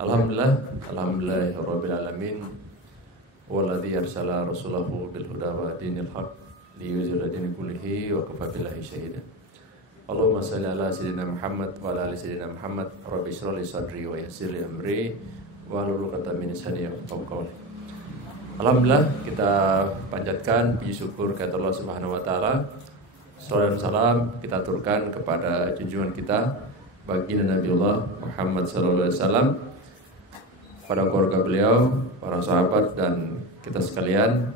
Alhamdulillahirabbil alamin walladzi arsala rasulahu bil huda wa dinil haq liyuzhira dina kullihi wa kafa billahi shahida. Allahumma shalli ala sayyidina Muhammad wa ala ali sayyidina Muhammad. Rabbi shrah li sadri wa yassir li amri wa hlul 'uqdatam min lisani yafqahu qawli. Alhamdulillah, kita panjatkan puji syukur kepada Allah Subhanahu wa taala. Salawat dan salam kita aturkan kepada junjungan kita baginda Nabiullah Muhammad sallallahu alaihi wasallam, pada keluarga beliau, para sahabat dan kita sekalian.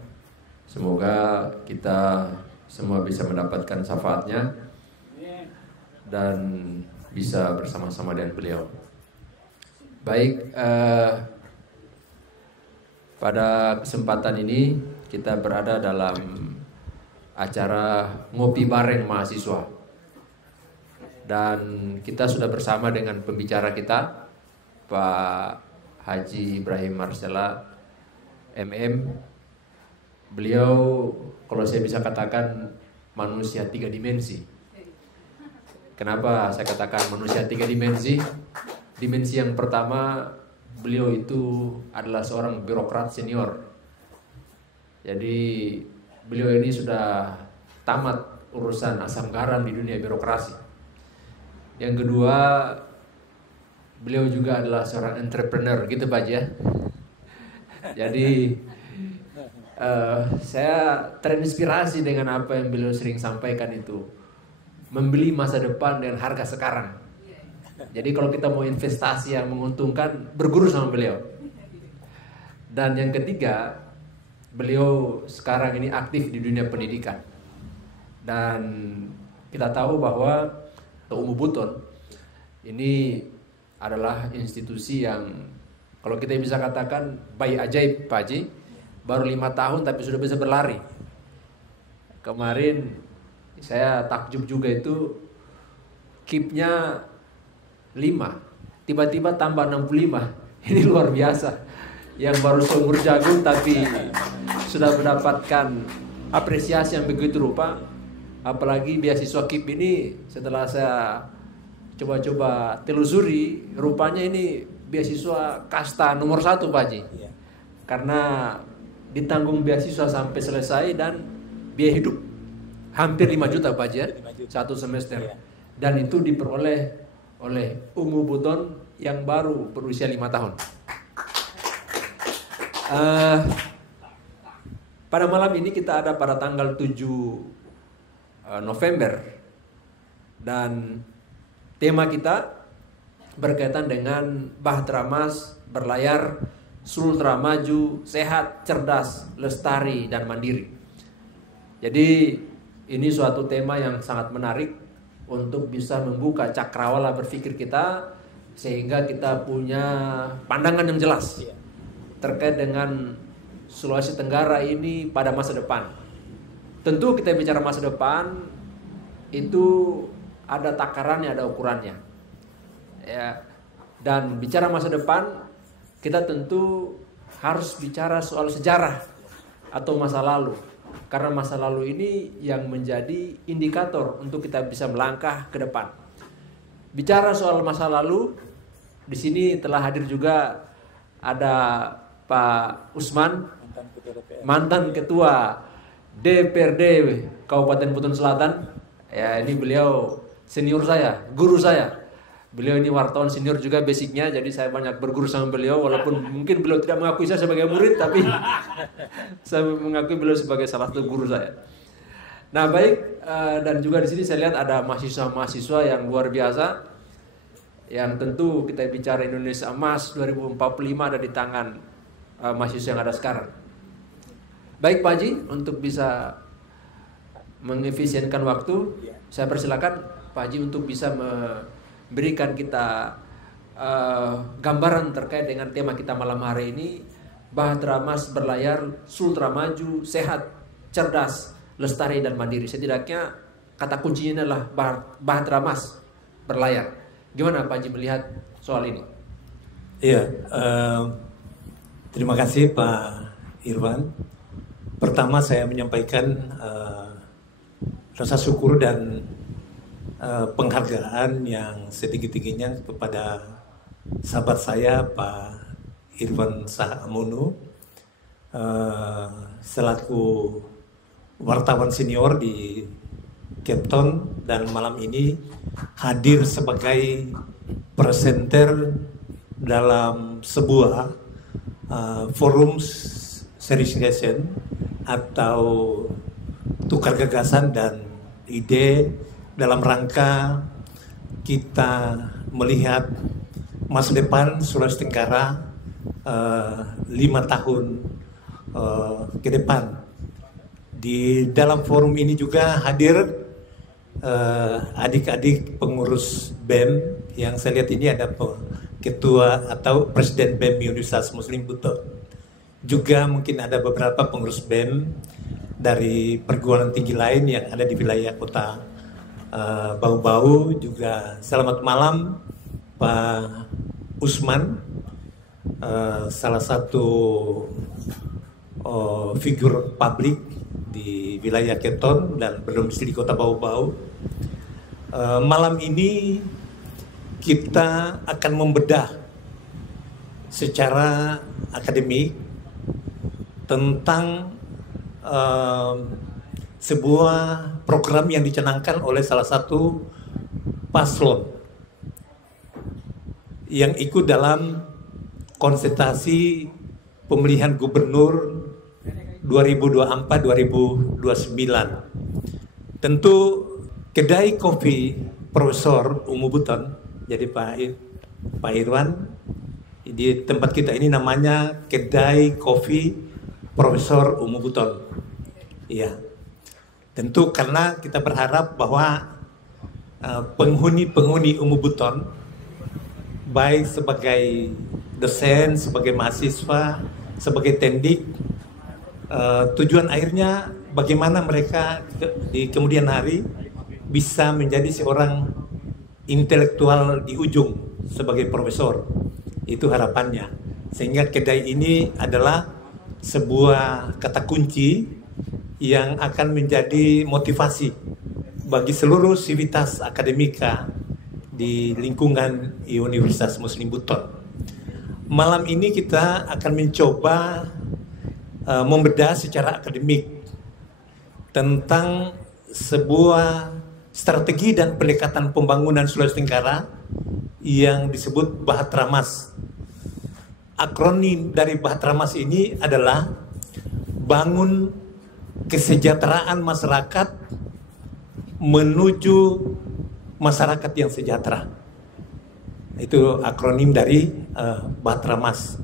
Semoga kita semua bisa mendapatkan syafaatnya dan bisa bersama-sama dengan beliau. Baik, pada kesempatan ini kita berada dalam acara ngopi bareng mahasiswa. Dan kita sudah bersama dengan pembicara kita, Pak Haji Ibrahim Marsela MM. Beliau, kalau saya bisa katakan, manusia 3 dimensi. Kenapa saya katakan manusia 3 dimensi? Dimensi yang pertama, beliau itu adalah seorang birokrat senior. Jadi beliau ini sudah tamat urusan asam garam di dunia birokrasi. Yang kedua, beliau juga adalah seorang entrepreneur, gitu Pak ya. Jadi saya terinspirasi dengan apa yang beliau sering sampaikan itu, membeli masa depan dengan harga sekarang. Jadi kalau kita mau investasi yang menguntungkan, berguru sama beliau. Dan yang ketiga, beliau sekarang ini aktif di dunia pendidikan. Dan kita tahu bahwa Ummu Buton ini adalah institusi yang, kalau kita bisa katakan, bayi ajaib Pak Haji. Baru 5 tahun tapi sudah bisa berlari. Kemarin saya takjub juga itu, keep-nya 5, tiba-tiba tambah 65. Ini luar biasa. Yang baru seumur jagung tapi sudah mendapatkan apresiasi yang begitu rupa. Apalagi beasiswa KIP ini, setelah saya coba-coba telusuri, rupanya ini beasiswa kasta nomor 1 Pak Haji. Karena ditanggung beasiswa sampai selesai dan biaya hidup hampir 5 juta Pak Haji ya, 1 semester. Dan itu diperoleh oleh Ummu Buton yang baru berusia 5 tahun. Pada malam ini kita ada pada tanggal 7 November. Dan tema kita berkaitan dengan Bahtera Mas berlayar, Sultra maju, sehat, cerdas, lestari, dan mandiri. Jadi ini suatu tema yang sangat menarik untuk bisa membuka cakrawala berpikir kita, sehingga kita punya pandangan yang jelas terkait dengan Sulawesi Tenggara ini pada masa depan. Tentu kita bicara masa depan itu ada takarannya, ada ukurannya ya. Dan bicara masa depan, kita tentu harus bicara soal sejarah atau masa lalu. Karena masa lalu ini yang menjadi indikator untuk kita bisa melangkah ke depan. Bicara soal masa lalu, di sini telah hadir juga ada Pak Usman, mantan ketua DPRD Kabupaten Buton Selatan. Ya, ini beliau senior saya, guru saya. Beliau ini wartawan senior juga basicnya, jadi saya banyak berguru sama beliau, walaupun mungkin beliau tidak mengakui saya sebagai murid, tapi saya mengakui beliau sebagai salah satu guru saya. Nah baik, dan juga di sini saya lihat ada mahasiswa-mahasiswa yang luar biasa, yang tentu kita bicara Indonesia Emas 2045 ada di tangan mahasiswa yang ada sekarang. Baik Pak Haji, untuk bisa mengefisienkan waktu, saya persilakan Pak Haji untuk bisa memberikan kita gambaran terkait dengan tema kita malam hari ini, Bahtera Mas berlayar, Sultra maju, sehat, cerdas, lestari, dan mandiri. Setidaknya kata kuncinya adalah Bahtera Mas berlayar. Gimana Pak Haji melihat soal ini? Iya, terima kasih Pak Irwan. Pertama saya menyampaikan rasa syukur dan penghargaan yang setinggi-tingginya kepada sahabat saya Pak Irwan Sahamono selaku wartawan senior di Cape Town, dan malam ini hadir sebagai presenter dalam sebuah forum serialisasi atau tukar gagasan dan ide dalam rangka kita melihat masa depan Sulawesi Tenggara 5 tahun ke depan. Di dalam forum ini juga hadir adik-adik pengurus BEM, yang saya lihat ini ada ketua atau presiden BEM Universitas Muslim Buton. Juga mungkin ada beberapa pengurus BEM dari perguruan tinggi lain yang ada di wilayah kota Bau-Bau. Juga selamat malam Pak Usman, salah satu figur publik di wilayah Cape Town dan berdomisili di kota Bau-Bau. Malam ini kita akan membedah secara akademik tentang sebuah program yang dicanangkan oleh salah satu paslon yang ikut dalam konsultasi pemilihan gubernur 2024-2029. Tentu kedai kopi Profesor Umu Buton, jadi Pak Irwan, di tempat kita ini namanya kedai kopi Profesor Umu Buton. Iya. Tentu karena kita berharap bahwa penghuni Umu Buton, baik sebagai dosen, sebagai mahasiswa, sebagai tendik, tujuan akhirnya bagaimana mereka di kemudian hari bisa menjadi seorang intelektual di ujung sebagai profesor. Itu harapannya. Sehingga kedai ini adalah sebuah kata kunci yang akan menjadi motivasi bagi seluruh sivitas akademika di lingkungan Universitas Muslim Buton. Malam ini kita akan mencoba membedah secara akademik tentang sebuah strategi dan pendekatan pembangunan Sulawesi Tenggara yang disebut Bahatramas. Akronim dari Bahatramas ini adalah bangun kesejahteraan masyarakat menuju masyarakat yang sejahtera. Itu akronim dari Bahatramas.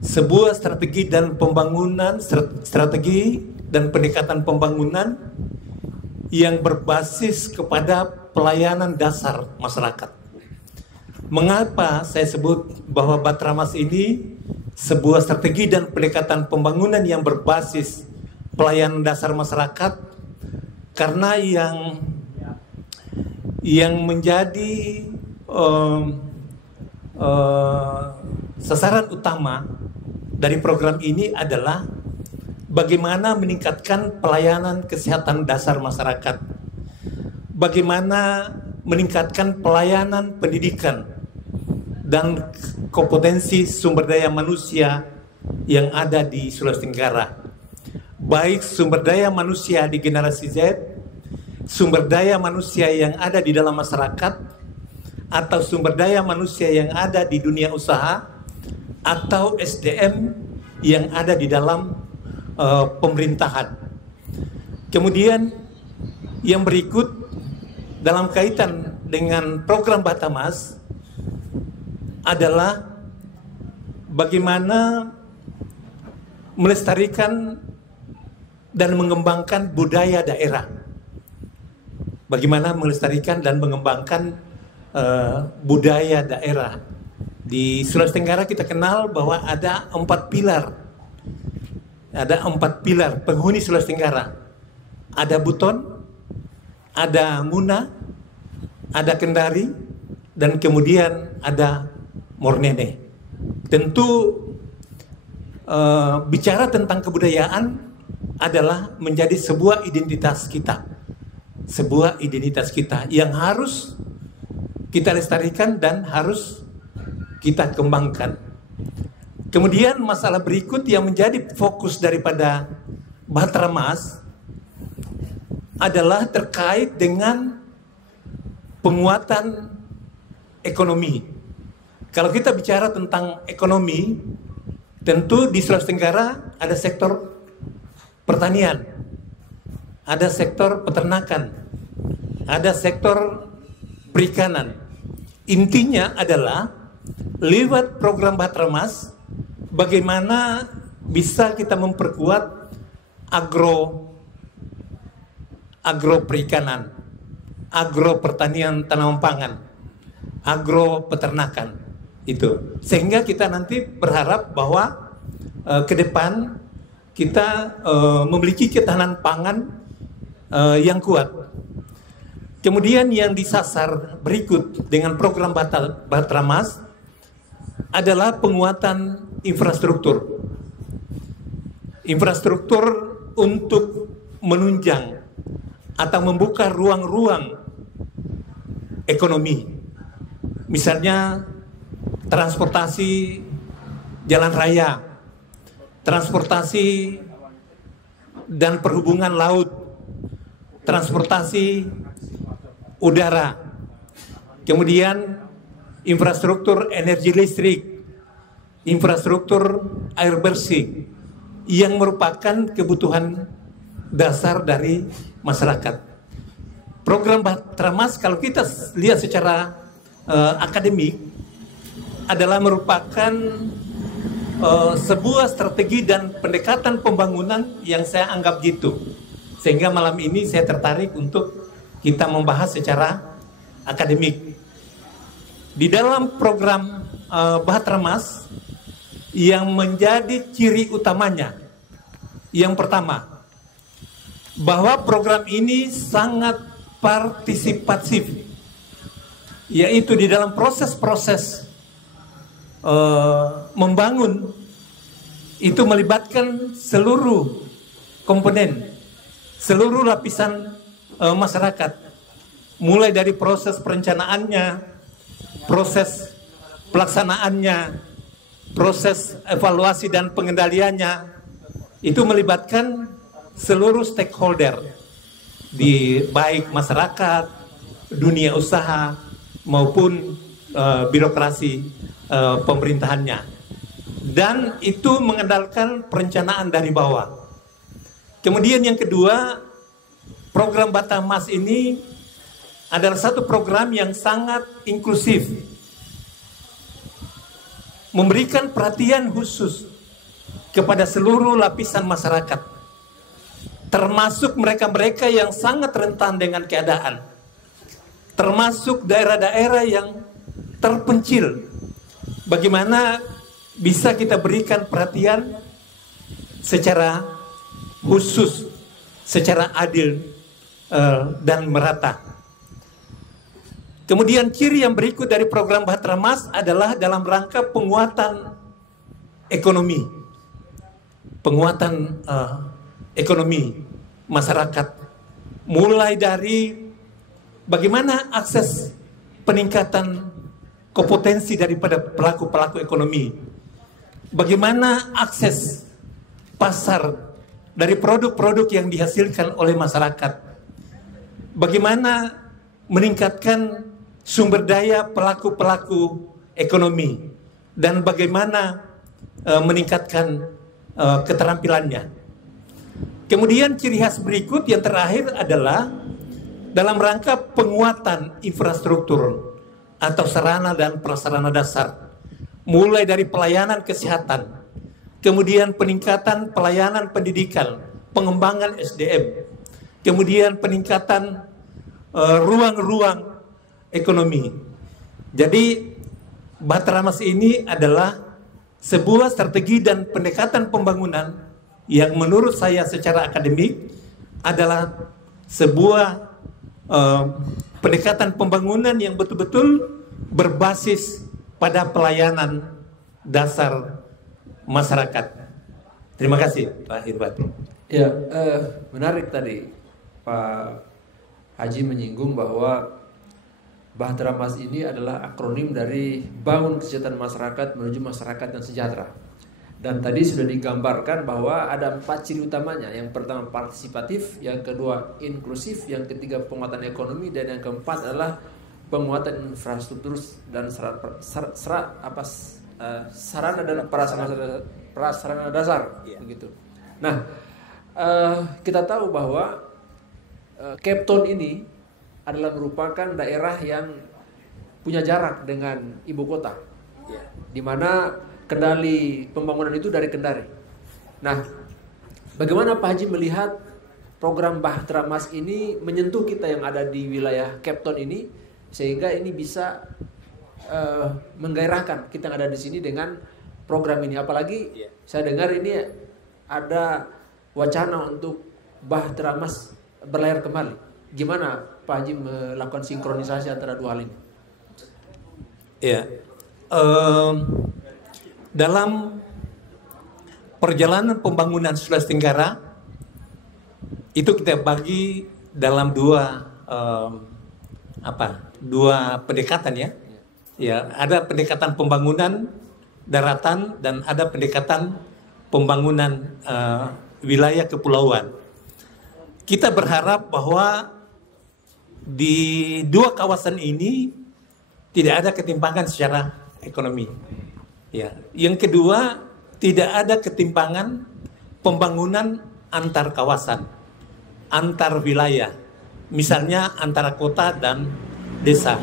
Sebuah strategi dan pembangunan, strategi dan pendekatan pembangunan yang berbasis kepada pelayanan dasar masyarakat. Mengapa saya sebut bahwa Bahatramas ini sebuah strategi dan pendekatan pembangunan yang berbasis pelayanan dasar masyarakat? Karena yang menjadi sasaran utama dari program ini adalah bagaimana meningkatkan pelayanan kesehatan dasar masyarakat, bagaimana meningkatkan pelayanan pendidikan dan kompetensi sumber daya manusia yang ada di Sulawesi Tenggara, baik sumber daya manusia di generasi Z, sumber daya manusia yang ada di dalam masyarakat, atau sumber daya manusia yang ada di dunia usaha, atau SDM yang ada di dalam pemerintahan. Kemudian yang berikut dalam kaitan dengan program Bahatramas adalah bagaimana melestarikan dan mengembangkan budaya daerah. Bagaimana melestarikan dan mengembangkan budaya daerah. Di Sulawesi Tenggara kita kenal bahwa ada 4 pilar. Ada 4 pilar penghuni Sulawesi Tenggara. Ada Buton, ada Muna, ada Kendari, dan kemudian ada Mornene. Tentu bicara tentang kebudayaan adalah menjadi sebuah identitas kita. sebuah identitas kita yang harus kita lestarikan dan harus kita kembangkan. Kemudian masalah berikut yang menjadi fokus daripada Bahtera Mas adalah terkait dengan penguatan ekonomi. Kalau kita bicara tentang ekonomi, tentu di Sulawesi Tenggara ada sektor pertanian, ada sektor peternakan, ada sektor perikanan. Intinya adalah lewat program Bahtera Mas, bagaimana bisa kita memperkuat agro perikanan, agro pertanian tanaman pangan, agro peternakan itu. Sehingga kita nanti berharap bahwa ke depan kita memiliki ketahanan pangan yang kuat. Kemudian yang disasar berikut dengan program Bahtera Mas adalah penguatan infrastruktur. Infrastruktur untuk menunjang atau membuka ruang-ruang ekonomi. Misalnya transportasi jalan raya, transportasi dan perhubungan laut, transportasi udara, kemudian infrastruktur energi listrik, infrastruktur air bersih yang merupakan kebutuhan dasar dari masyarakat. Program Bahtera Mas kalau kita lihat secara akademik adalah merupakan sebuah strategi dan pendekatan pembangunan yang saya anggap gitu. Sehingga malam ini saya tertarik untuk kita membahas secara akademik. Di dalam program Bahtera Mas yang menjadi ciri utamanya, yang pertama, bahwa program ini sangat partisipatif, yaitu di dalam proses-proses membangun itu melibatkan seluruh komponen, seluruh lapisan masyarakat, mulai dari proses perencanaannya, proses pelaksanaannya, proses evaluasi dan pengendaliannya, itu melibatkan seluruh stakeholder di baik masyarakat, dunia usaha maupun birokrasi pemerintahannya, dan itu mengandalkan perencanaan dari bawah. Kemudian yang kedua, program Bahtera Mas ini adalah satu program yang sangat inklusif, memberikan perhatian khusus kepada seluruh lapisan masyarakat, termasuk mereka-mereka yang sangat rentan dengan keadaan, termasuk daerah-daerah yang terpencil. Bagaimana bisa kita berikan perhatian secara khusus, secara adil dan merata. Kemudian ciri yang berikut dari program Bahtera Mas adalah dalam rangka penguatan ekonomi, penguatan ekonomi masyarakat, mulai dari bagaimana akses peningkatan kompetensi daripada pelaku-pelaku ekonomi, bagaimana akses pasar dari produk-produk yang dihasilkan oleh masyarakat, bagaimana meningkatkan sumber daya pelaku-pelaku ekonomi, dan bagaimana meningkatkan keterampilannya. Kemudian ciri khas berikut yang terakhir adalah dalam rangka penguatan infrastruktur atau sarana dan prasarana dasar, mulai dari pelayanan kesehatan, kemudian peningkatan pelayanan pendidikan, pengembangan SDM, kemudian peningkatan ruang-ruang ekonomi. Jadi Bahtera Mas ini adalah sebuah strategi dan pendekatan pembangunan yang menurut saya secara akademik adalah sebuah pendekatan pembangunan yang betul-betul berbasis pada pelayanan dasar masyarakat. Terima kasih Pak Hirwati. Ya, menarik tadi Pak Haji menyinggung bahwa Bahtera Mas ini adalah akronim dari bangun kesejahteraan masyarakat menuju masyarakat yang sejahtera. Dan tadi sudah digambarkan bahwa ada 4 ciri utamanya. Yang pertama partisipatif, yang kedua inklusif, yang ketiga penguatan ekonomi, dan yang keempat adalah penguatan infrastruktur dan sarana dan prasarana dasar. Begitu. Nah, kita tahu bahwa Cape Town ini adalah merupakan daerah yang punya jarak dengan ibu kota, di mana kendali pembangunan itu dari Kendari. Nah, bagaimana Pak Haji melihat program Bahtera Mas ini menyentuh kita yang ada di wilayah Cape Town ini, sehingga ini bisa menggairahkan kita yang ada di sini dengan program ini. Apalagi saya dengar ini ada wacana untuk Bahtera Mas berlayar kembali. Gimana Pak Haji melakukan sinkronisasi antara dua hal ini? Ya, dalam perjalanan pembangunan Sulawesi Tenggara itu kita bagi dalam dua pendekatan ya. Ya, ada pendekatan pembangunan daratan dan ada pendekatan pembangunan wilayah kepulauan. Kita berharap bahwa di dua kawasan ini tidak ada ketimpangan secara ekonomi. Ya. Yang kedua, tidak ada ketimpangan pembangunan antar kawasan, antar wilayah, misalnya antara kota dan desa.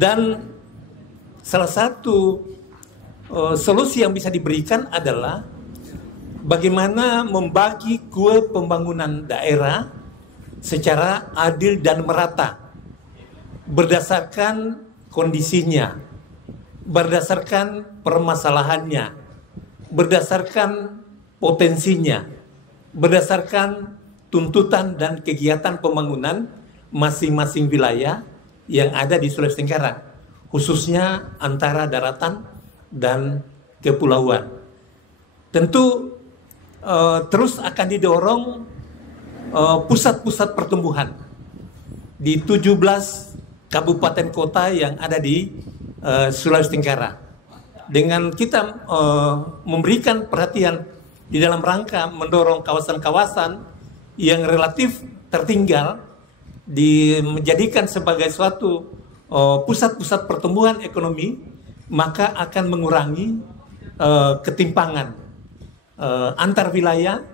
Dan salah satu solusi yang bisa diberikan adalah bagaimana membagi kue pembangunan daerah secara adil dan merata berdasarkan kondisinya, berdasarkan permasalahannya, berdasarkan potensinya, berdasarkan tuntutan dan kegiatan pembangunan masing-masing wilayah yang ada di Sulawesi Tenggara, khususnya antara daratan dan kepulauan. Tentu terus akan didorong pusat-pusat pertumbuhan di 17 kabupaten kota yang ada di Sulawesi Tenggara. Dengan kita memberikan perhatian di dalam rangka mendorong kawasan-kawasan yang relatif tertinggal menjadikan sebagai suatu pusat-pusat pertumbuhan ekonomi, maka akan mengurangi ketimpangan antar wilayah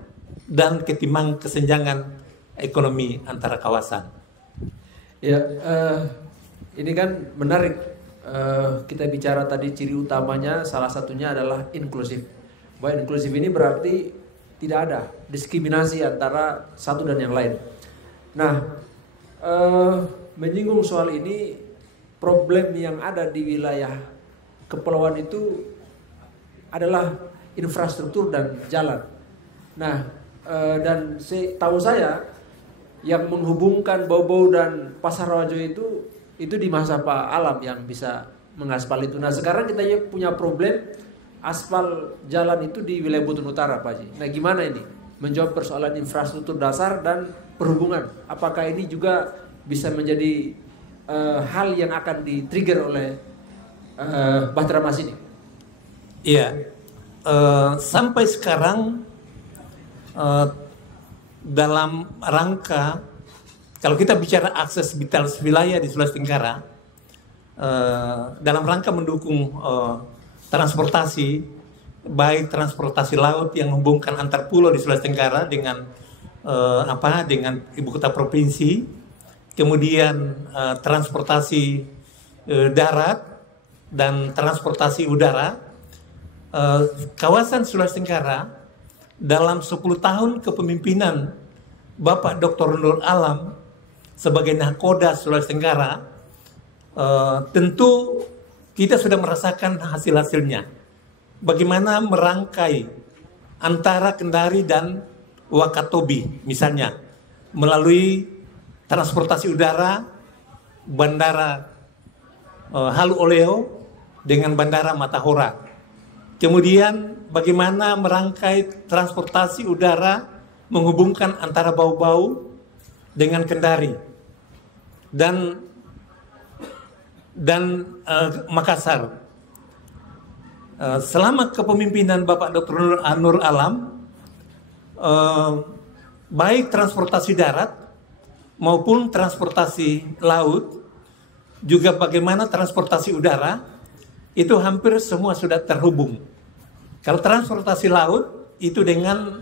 dan ketimpangan kesenjangan ekonomi antara kawasan. Ya, ini kan menarik. Kita bicara tadi ciri utamanya, salah satunya adalah inklusif. Bahwa inklusif ini berarti tidak ada diskriminasi antara satu dan yang lain. Nah, menyinggung soal ini, problem yang ada di wilayah kepulauan itu adalah infrastruktur dan jalan. Nah, dan tahu saya yang menghubungkan Bau-Bau dan Pasar Rawajo itu di masa Pak Alam yang bisa mengaspal itu. Nah, sekarang kita punya problem aspal jalan itu di wilayah Buton Utara, Pak Haji. Nah, gimana ini menjawab persoalan infrastruktur dasar dan perhubungan? Apakah ini juga bisa menjadi hal yang akan di-trigger oleh Bahtera Mas ini? Iya, sampai sekarang dalam rangka, kalau kita bicara akses vital wilayah di Sulawesi Tenggara, dalam rangka mendukung transportasi, baik transportasi laut yang menghubungkan antar pulau di Sulawesi Tenggara dengan dengan ibu kota provinsi, kemudian transportasi darat dan transportasi udara, kawasan Sulawesi Tenggara dalam 10 tahun kepemimpinan Bapak Dr. Nur Alam sebagai Nahkoda Sulawesi Tenggara, tentu kita sudah merasakan hasil-hasilnya. Bagaimana merangkai antara Kendari dan Wakatobi misalnya melalui transportasi udara, bandara Halu Oleo dengan bandara Matahora. Kemudian bagaimana merangkai transportasi udara menghubungkan antara Bau-Bau dengan Kendari dan Makassar. Selama kepemimpinan Bapak Dr. Nur Alam, baik transportasi darat maupun transportasi laut, juga bagaimana transportasi udara, itu hampir semua sudah terhubung. Kalau transportasi laut itu dengan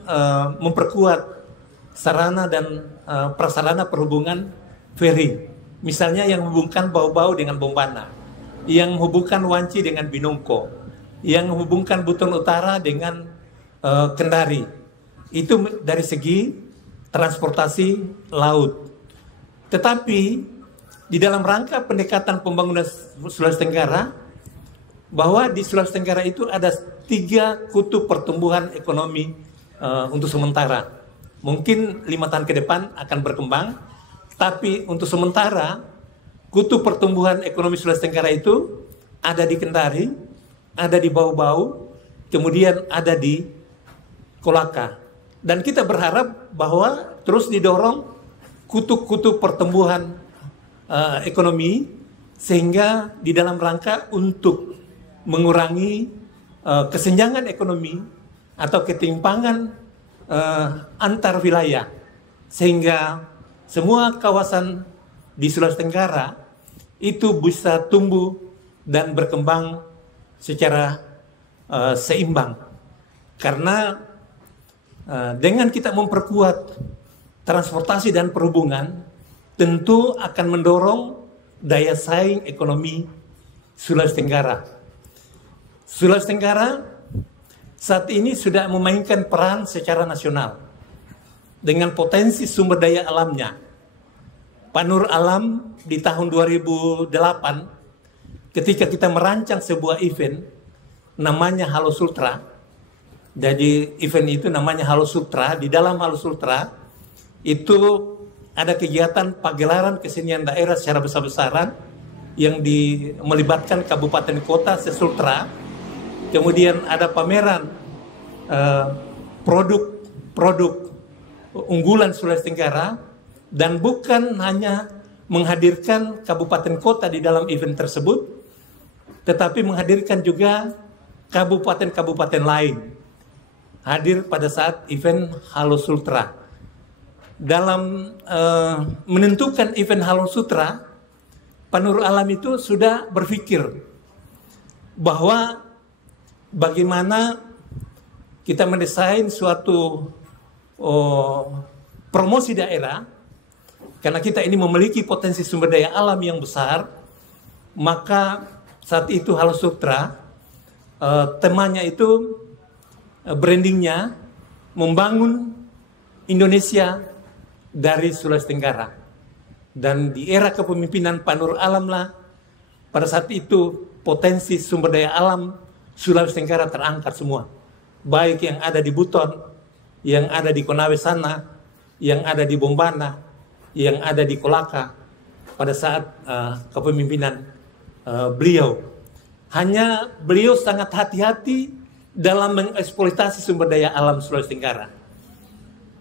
memperkuat sarana dan prasarana perhubungan feri. Misalnya yang menghubungkan Bau-Bau dengan Bombana, yang menghubungkan Wanci dengan Binongko, yang menghubungkan Buton Utara dengan Kendari. Itu dari segi transportasi laut. Tetapi di dalam rangka pendekatan pembangunan Sulawesi Tenggara, bahwa di Sulawesi Tenggara itu ada 3 kutub pertumbuhan ekonomi untuk sementara. Mungkin 5 tahun ke depan akan berkembang, tapi untuk sementara kutub pertumbuhan ekonomi Sulawesi Tenggara itu ada di Kendari, ada di Bau-Bau, kemudian ada di Kolaka. Dan kita berharap bahwa terus didorong kutub-kutub pertumbuhan ekonomi, sehingga di dalam rangka untuk mengurangi kesenjangan ekonomi atau ketimpangan antar wilayah, sehingga semua kawasan di Sulawesi Tenggara itu bisa tumbuh dan berkembang secara seimbang. Karena dengan kita memperkuat transportasi dan perhubungan, tentu akan mendorong daya saing ekonomi Sulawesi Tenggara. Sulawesi Tenggara saat ini sudah memainkan peran secara nasional dengan potensi sumber daya alamnya. Pak Nur Alam di tahun 2008 ketika kita merancang sebuah event namanya Halo Sultra. Jadi event itu namanya Halo Sultra. Di dalam Halo Sultra itu ada kegiatan pagelaran kesenian daerah secara besar-besaran yang melibatkan kabupaten kota se-Sultra. Kemudian ada pameran produk unggulan Sulawesi Tenggara, dan bukan hanya menghadirkan kabupaten kota di dalam event tersebut, tetapi menghadirkan juga kabupaten-kabupaten lain hadir pada saat event Halo Sultra. Dalam menentukan event Halo Sultra, Pak Nur Alam itu sudah berpikir bahwa bagaimana kita mendesain suatu promosi daerah, karena kita ini memiliki potensi sumber daya alam yang besar. Maka saat itu Halo Sultra temanya itu brandingnya membangun Indonesia dari Sulawesi Tenggara. Dan di era kepemimpinan Pak Nur Alam lah, pada saat itu potensi sumber daya alam Sulawesi Tenggara terangkat semua. Baik yang ada di Buton, yang ada di Konawe sana, yang ada di Bombana, yang ada di Kolaka pada saat kepemimpinan beliau. Hanya beliau sangat hati-hati dalam mengeksploitasi sumber daya alam Sulawesi Tenggara.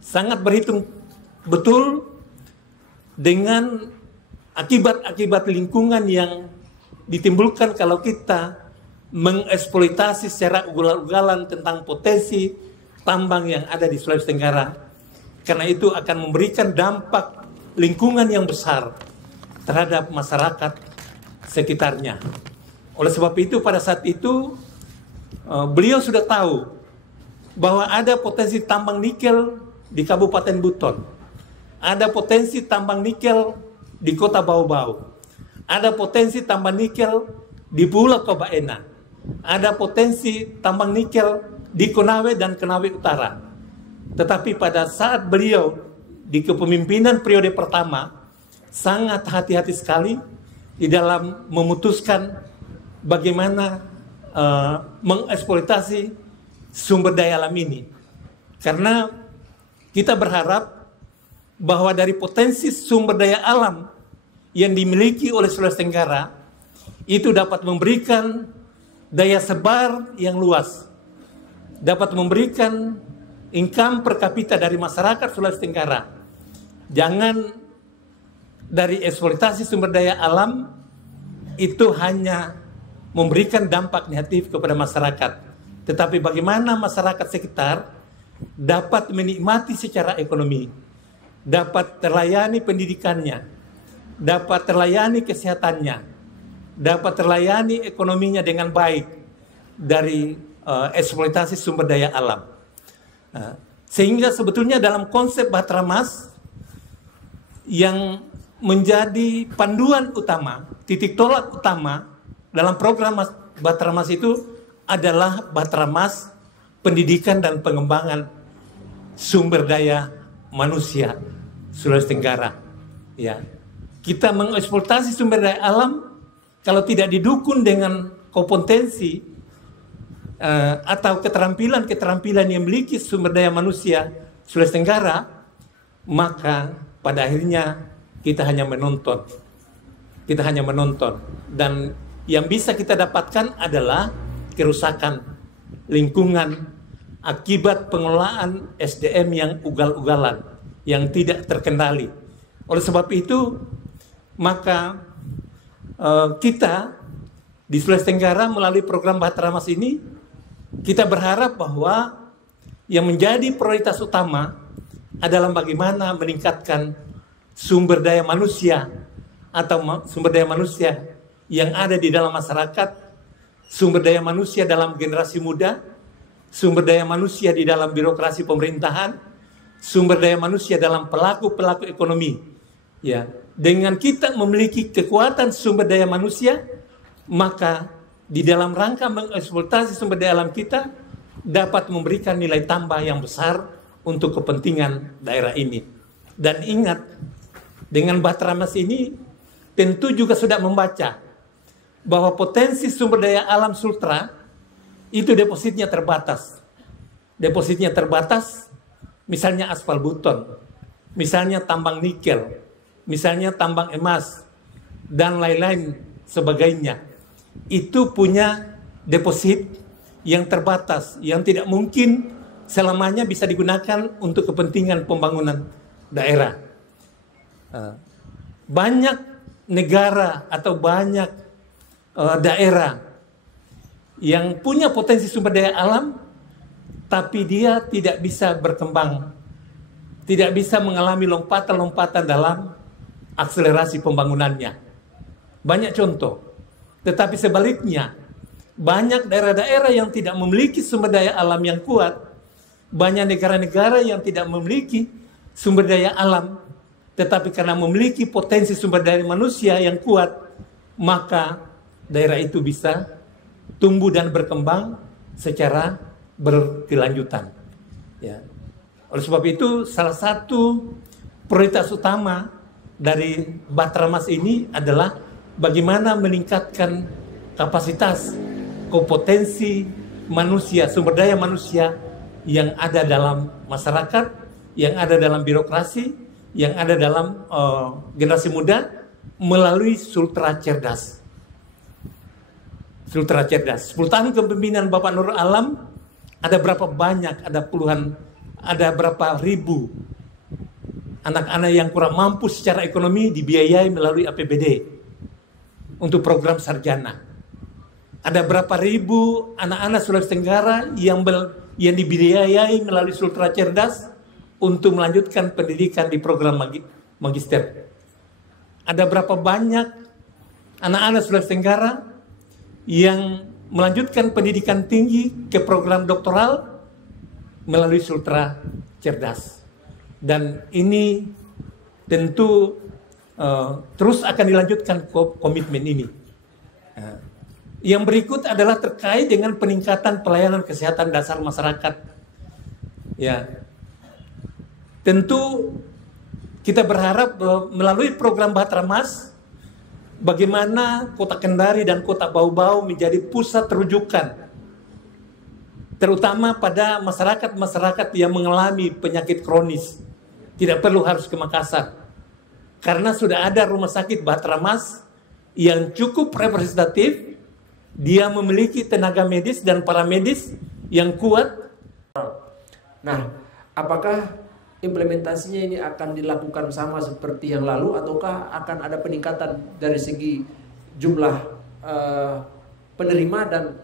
Sangat berhitung betul dengan akibat-akibat lingkungan yang ditimbulkan kalau kita mengeksploitasi secara ugal-ugalan tentang potensi tambang yang ada di Sulawesi Tenggara. Karena itu akan memberikan dampak lingkungan yang besar terhadap masyarakat sekitarnya. Oleh sebab itu pada saat itu beliau sudah tahu bahwa ada potensi tambang nikel di Kabupaten Buton, ada potensi tambang nikel di Kota Bau-Bau, ada potensi tambang nikel di Pulau Kobaena, ada potensi tambang nikel di Konawe dan Konawe Utara. Tetapi pada saat beliau di kepemimpinan periode pertama sangat hati-hati sekali di dalam memutuskan bagaimana mengeksploitasi sumber daya alam ini. Karena kita berharap bahwa dari potensi sumber daya alam yang dimiliki oleh Sulawesi Tenggara itu dapat memberikan daya sebar yang luas, dapat memberikan income per kapita dari masyarakat Sulawesi Tenggara. Jangan dari eksploitasi sumber daya alam itu hanya memberikan dampak negatif kepada masyarakat. Tetapi bagaimana masyarakat sekitar dapat menikmati secara ekonomi, dapat terlayani pendidikannya, dapat terlayani kesehatannya, dapat terlayani ekonominya dengan baik dari eksploitasi sumber daya alam. Sehingga sebetulnya dalam konsep Bahtera Mas yang menjadi panduan utama, titik tolak utama dalam program Bahtera Mas itu adalah Bahtera Mas pendidikan dan pengembangan sumber daya manusia Sulawesi Tenggara. Ya, kita mengeksploitasi sumber daya alam kalau tidak didukung dengan kompetensi atau keterampilan yang memiliki sumber daya manusia Sulawesi Tenggara, maka pada akhirnya kita hanya menonton. Kita hanya menonton. Dan yang bisa kita dapatkan adalah kerusakan lingkungan akibat pengelolaan SDM yang ugal-ugalan, yang tidak terkendali. Oleh sebab itu, maka kita di Sulawesi Tenggara melalui program Bahtera Mas ini, kita berharap bahwa yang menjadi prioritas utama adalah bagaimana meningkatkan sumber daya manusia atau sumber daya manusia yang ada di dalam masyarakat, sumber daya manusia dalam generasi muda, sumber daya manusia di dalam birokrasi pemerintahan, sumber daya manusia dalam pelaku-pelaku ekonomi. Ya, dengan kita memiliki kekuatan sumber daya manusia, maka di dalam rangka mengeksploitasi sumber daya alam kita dapat memberikan nilai tambah yang besar untuk kepentingan daerah ini. Dan ingat, dengan Bahtera Mas ini tentu juga sudah membaca bahwa potensi sumber daya alam Sultra itu depositnya terbatas. Depositnya terbatas, misalnya aspal beton, misalnya tambang nikel, misalnya tambang emas, dan lain-lain sebagainya. Itu punya deposit yang terbatas, yang tidak mungkin selamanya bisa digunakan untuk kepentingan pembangunan daerah. Banyak negara atau banyak daerah yang punya potensi sumber daya alam, tapi dia tidak bisa berkembang, tidak bisa mengalami lompatan-lompatan dalam akselerasi pembangunannya. Banyak contoh. Tetapi sebaliknya, banyak daerah-daerah yang tidak memiliki sumber daya alam yang kuat, banyak negara-negara yang tidak memiliki sumber daya alam, tetapi karena memiliki potensi sumber daya manusia yang kuat, maka daerah itu bisa tumbuh dan berkembang secara berkelanjutan. Ya. Oleh sebab itu, salah satu prioritas utama dari Bahtera Mas ini adalah bagaimana meningkatkan kapasitas, kompetensi manusia, sumber daya manusia yang ada dalam masyarakat, yang ada dalam birokrasi, yang ada dalam generasi muda melalui Sultra Cerdas. Sultra Cerdas. 10 tahun kepemimpinan Bapak Nurul Alam, ada berapa banyak, ada puluhan, ada berapa ribu anak-anak yang kurang mampu secara ekonomi dibiayai melalui APBD untuk program sarjana. Ada berapa ribu anak-anak Sulawesi Tenggara yang dibiayai melalui Sultra Cerdas untuk melanjutkan pendidikan di program magister. Ada berapa banyak anak-anak Sulawesi Tenggara yang melanjutkan pendidikan tinggi ke program doktoral melalui Sultra Cerdas. Dan ini tentu terus akan dilanjutkan komitmen ini. Yang berikut adalah terkait dengan peningkatan pelayanan kesehatan dasar masyarakat. Ya, tentu kita berharap melalui program Bahtera Mas, bagaimana Kota Kendari dan Kota Bau-Bau menjadi pusat rujukan, terutama pada masyarakat-masyarakat yang mengalami penyakit kronis. Tidak perlu harus ke Makassar, karena sudah ada rumah sakit Bahtera Mas yang cukup representatif. Dia memiliki tenaga medis dan paramedis yang kuat. Nah, apakah implementasinya ini akan dilakukan sama seperti yang lalu, ataukah akan ada peningkatan dari segi jumlah penerima dan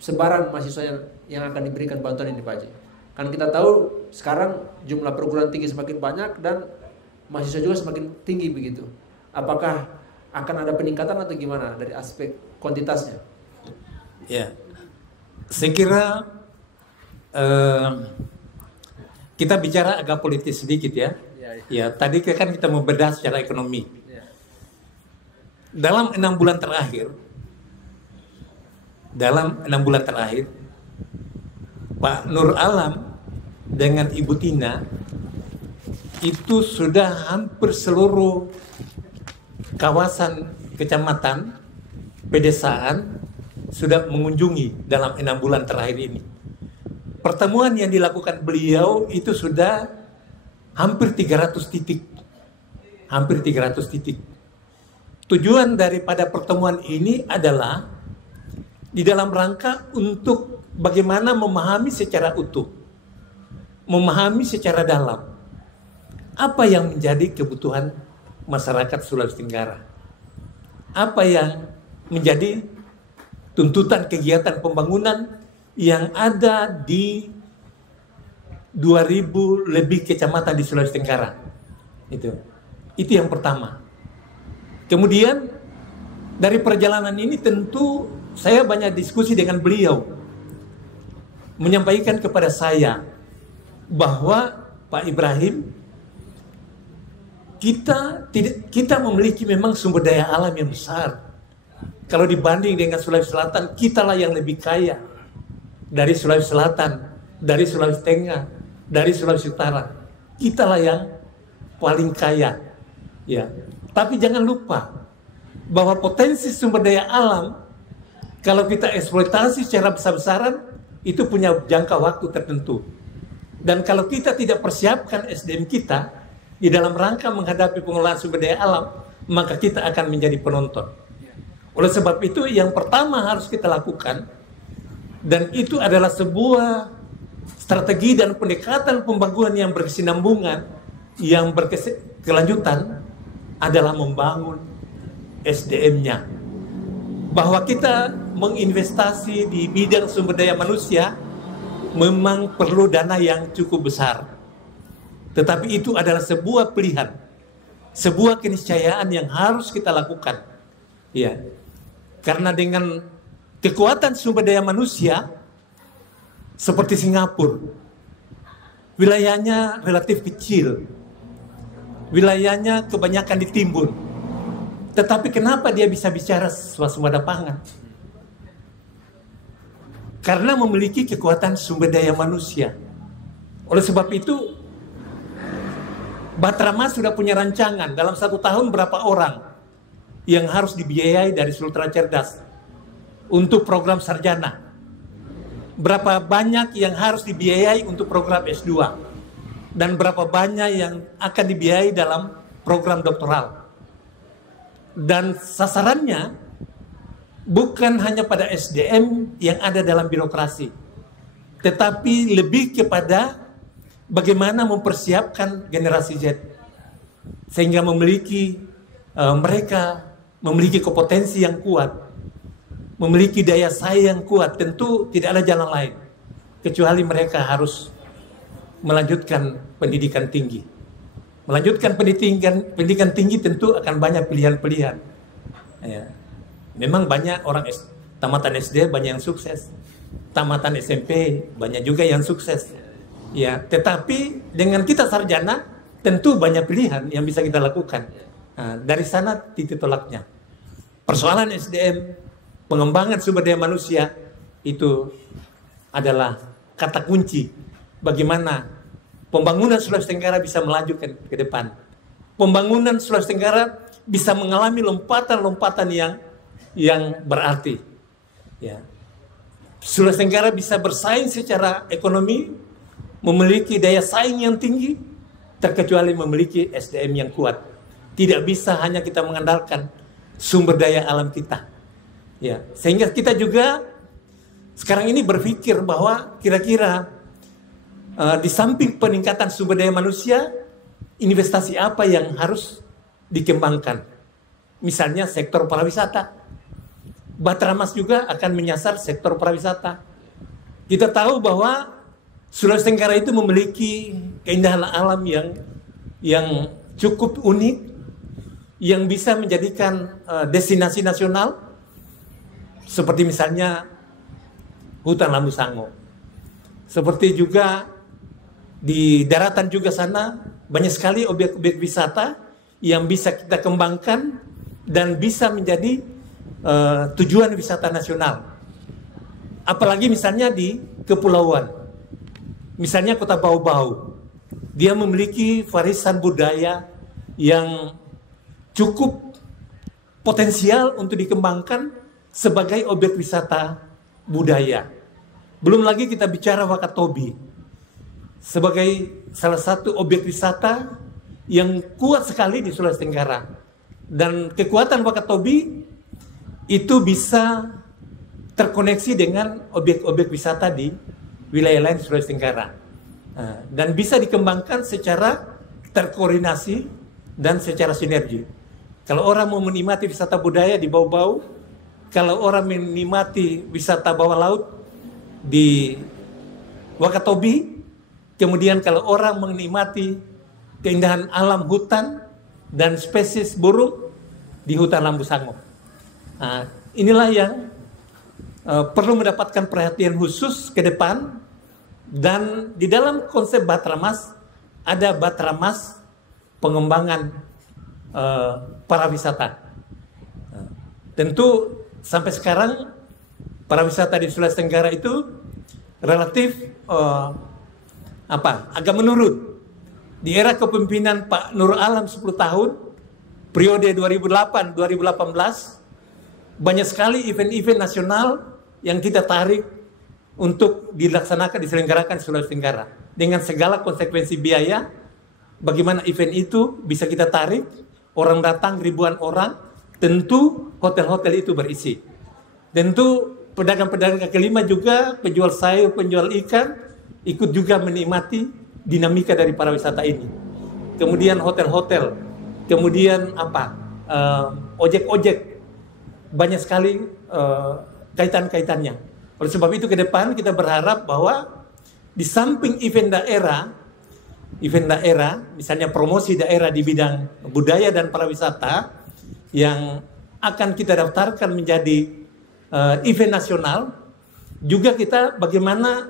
sebaran mahasiswa yang akan diberikan bantuan ini, Pak Haji? Kan kita tahu sekarang jumlah perguruan tinggi semakin banyak dan mahasiswa juga semakin tinggi begitu. Apakah akan ada peningkatan atau gimana dari aspek kuantitasnya? Ya, saya kira kita bicara agak politis sedikit ya. Ya, tadi kan kita membedah secara ekonomi. Dalam 6 bulan terakhir, Pak Nur Alam dengan Ibu Tina itu sudah hampir seluruh kawasan kecamatan, pedesaan sudah mengunjungi dalam 6 bulan terakhir ini. Pertemuan yang dilakukan beliau itu sudah hampir 300 titik. Tujuan daripada pertemuan ini adalah di dalam rangka untuk bagaimana memahami secara utuh, memahami secara dalam apa yang menjadi kebutuhan masyarakat Sulawesi Tenggara, apa yang menjadi tuntutan kegiatan pembangunan yang ada di 2000 lebih kecamatan di Sulawesi Tenggara. Itu yang pertama. Kemudian dari perjalanan ini tentu saya banyak diskusi dengan beliau, menyampaikan kepada saya bahwa Pak Ibrahim, kita memiliki memang sumber daya alam yang besar. Kalau dibanding dengan Sulawesi Selatan, kitalah yang lebih kaya. Dari Sulawesi Selatan, dari Sulawesi Tengah, dari Sulawesi Utara, kitalah yang paling kaya. Ya. Tapi jangan lupa bahwa potensi sumber daya alam kalau kita eksploitasi secara besar-besaran itu punya jangka waktu tertentu. Dan kalau kita tidak persiapkan SDM kita di dalam rangka menghadapi pengelolaan sumber daya alam, maka kita akan menjadi penonton. Oleh sebab itu yang pertama harus kita lakukan, dan itu adalah sebuah strategi dan pendekatan pembangunan yang berkesinambungan, yang berkelanjutan, adalah membangun SDM-nya. Bahwa kita menginvestasi di bidang sumber daya manusia memang perlu dana yang cukup besar. Tetapi itu adalah sebuah pilihan, sebuah keniscayaan yang harus kita lakukan. Ya. Karena dengan kekuatan sumber daya manusia seperti Singapura, wilayahnya relatif kecil, wilayahnya kebanyakan ditimbun, tetapi kenapa dia bisa bicara swasembada pangan? Karena memiliki kekuatan sumber daya manusia. Oleh sebab itu, Batramas sudah punya rancangan dalam 1 tahun berapa orang yang harus dibiayai dari Sultra Cerdas untuk program sarjana, berapa banyak yang harus dibiayai untuk program S2, dan berapa banyak yang akan dibiayai dalam program doktoral. Dan sasarannya bukan hanya pada SDM yang ada dalam birokrasi, tetapi lebih kepada bagaimana mempersiapkan generasi Z sehingga mereka memiliki kompetensi yang kuat, memiliki daya saing yang kuat. Tentu tidak ada jalan lain kecuali mereka harus melanjutkan pendidikan tinggi. Melanjutkan pendidikan tinggi tentu akan banyak pilihan-pilihan. Ya. Memang banyak orang tamatan SD banyak yang sukses, tamatan SMP banyak juga yang sukses. Ya, tetapi dengan kita sarjana tentu banyak pilihan yang bisa kita lakukan. Nah, dari sana titik tolaknya. Persoalan SDM, pengembangan sumber daya manusia itu adalah kata kunci bagaimana pembangunan Sulawesi Tenggara bisa melaju ke depan. Pembangunan Sulawesi Tenggara bisa mengalami lompatan-lompatan yang berarti. Ya. Sulawesi Tenggara bisa bersaing secara ekonomi, memiliki daya saing yang tinggi, terkecuali memiliki SDM yang kuat. Tidak bisa hanya kita mengandalkan sumber daya alam kita. Ya, sehingga kita juga sekarang ini berpikir bahwa kira-kira di samping peningkatan sumber daya manusia, investasi apa yang harus dikembangkan? Misalnya sektor pariwisata. Batramas juga akan menyasar sektor pariwisata. Kita tahu bahwa Sulawesi Tenggara itu memiliki keindahan alam yang cukup unik, yang bisa menjadikan destinasi nasional, seperti misalnya hutan Lambu Sango. Seperti juga di daratan juga sana banyak sekali objek-objek wisata yang bisa kita kembangkan dan bisa menjadi tujuan wisata nasional. Apalagi misalnya di kepulauan, misalnya Kota Bau-Bau, dia memiliki warisan budaya yang cukup potensial untuk dikembangkan sebagai objek wisata budaya. Belum lagi kita bicara Wakatobi sebagai salah satu objek wisata yang kuat sekali di Sulawesi Tenggara. Dan kekuatan Wakatobi itu bisa terkoneksi dengan objek-objek wisata di wilayah lain Sulawesi Tenggara. Dan bisa dikembangkan secara terkoordinasi dan secara sinergi. Kalau orang mau menikmati wisata budaya di Bau-Bau, kalau orang menikmati wisata bawah laut di Wakatobi, kemudian kalau orang menikmati keindahan alam hutan dan spesies burung di hutan Lambu Sango. Inilah yang perlu mendapatkan perhatian khusus ke depan. Dan di dalam konsep Batramas ada Batramas pengembangan pariwisata. Tentu sampai sekarang pariwisata di Sulawesi Tenggara itu relatif agak menurun. Di era kepemimpinan Pak Nurul Alam 10 tahun, periode 2008-2018, banyak sekali event-event nasional yang kita tarik untuk dilaksanakan, diselenggarakan di Sulawesi Tenggara. Dengan segala konsekuensi biaya, bagaimana event itu bisa kita tarik, orang datang ribuan orang, tentu hotel-hotel itu berisi. Tentu pedagang-pedagang kaki lima juga, penjual sayur, penjual ikan, ikut juga menikmati dinamika dari pariwisata ini. Kemudian hotel-hotel, kemudian ojek-ojek, banyak sekali kaitan-kaitannya. Oleh sebab itu ke depan kita berharap bahwa di samping event daerah, misalnya promosi daerah di bidang budaya dan pariwisata yang akan kita daftarkan menjadi event nasional, juga kita bagaimana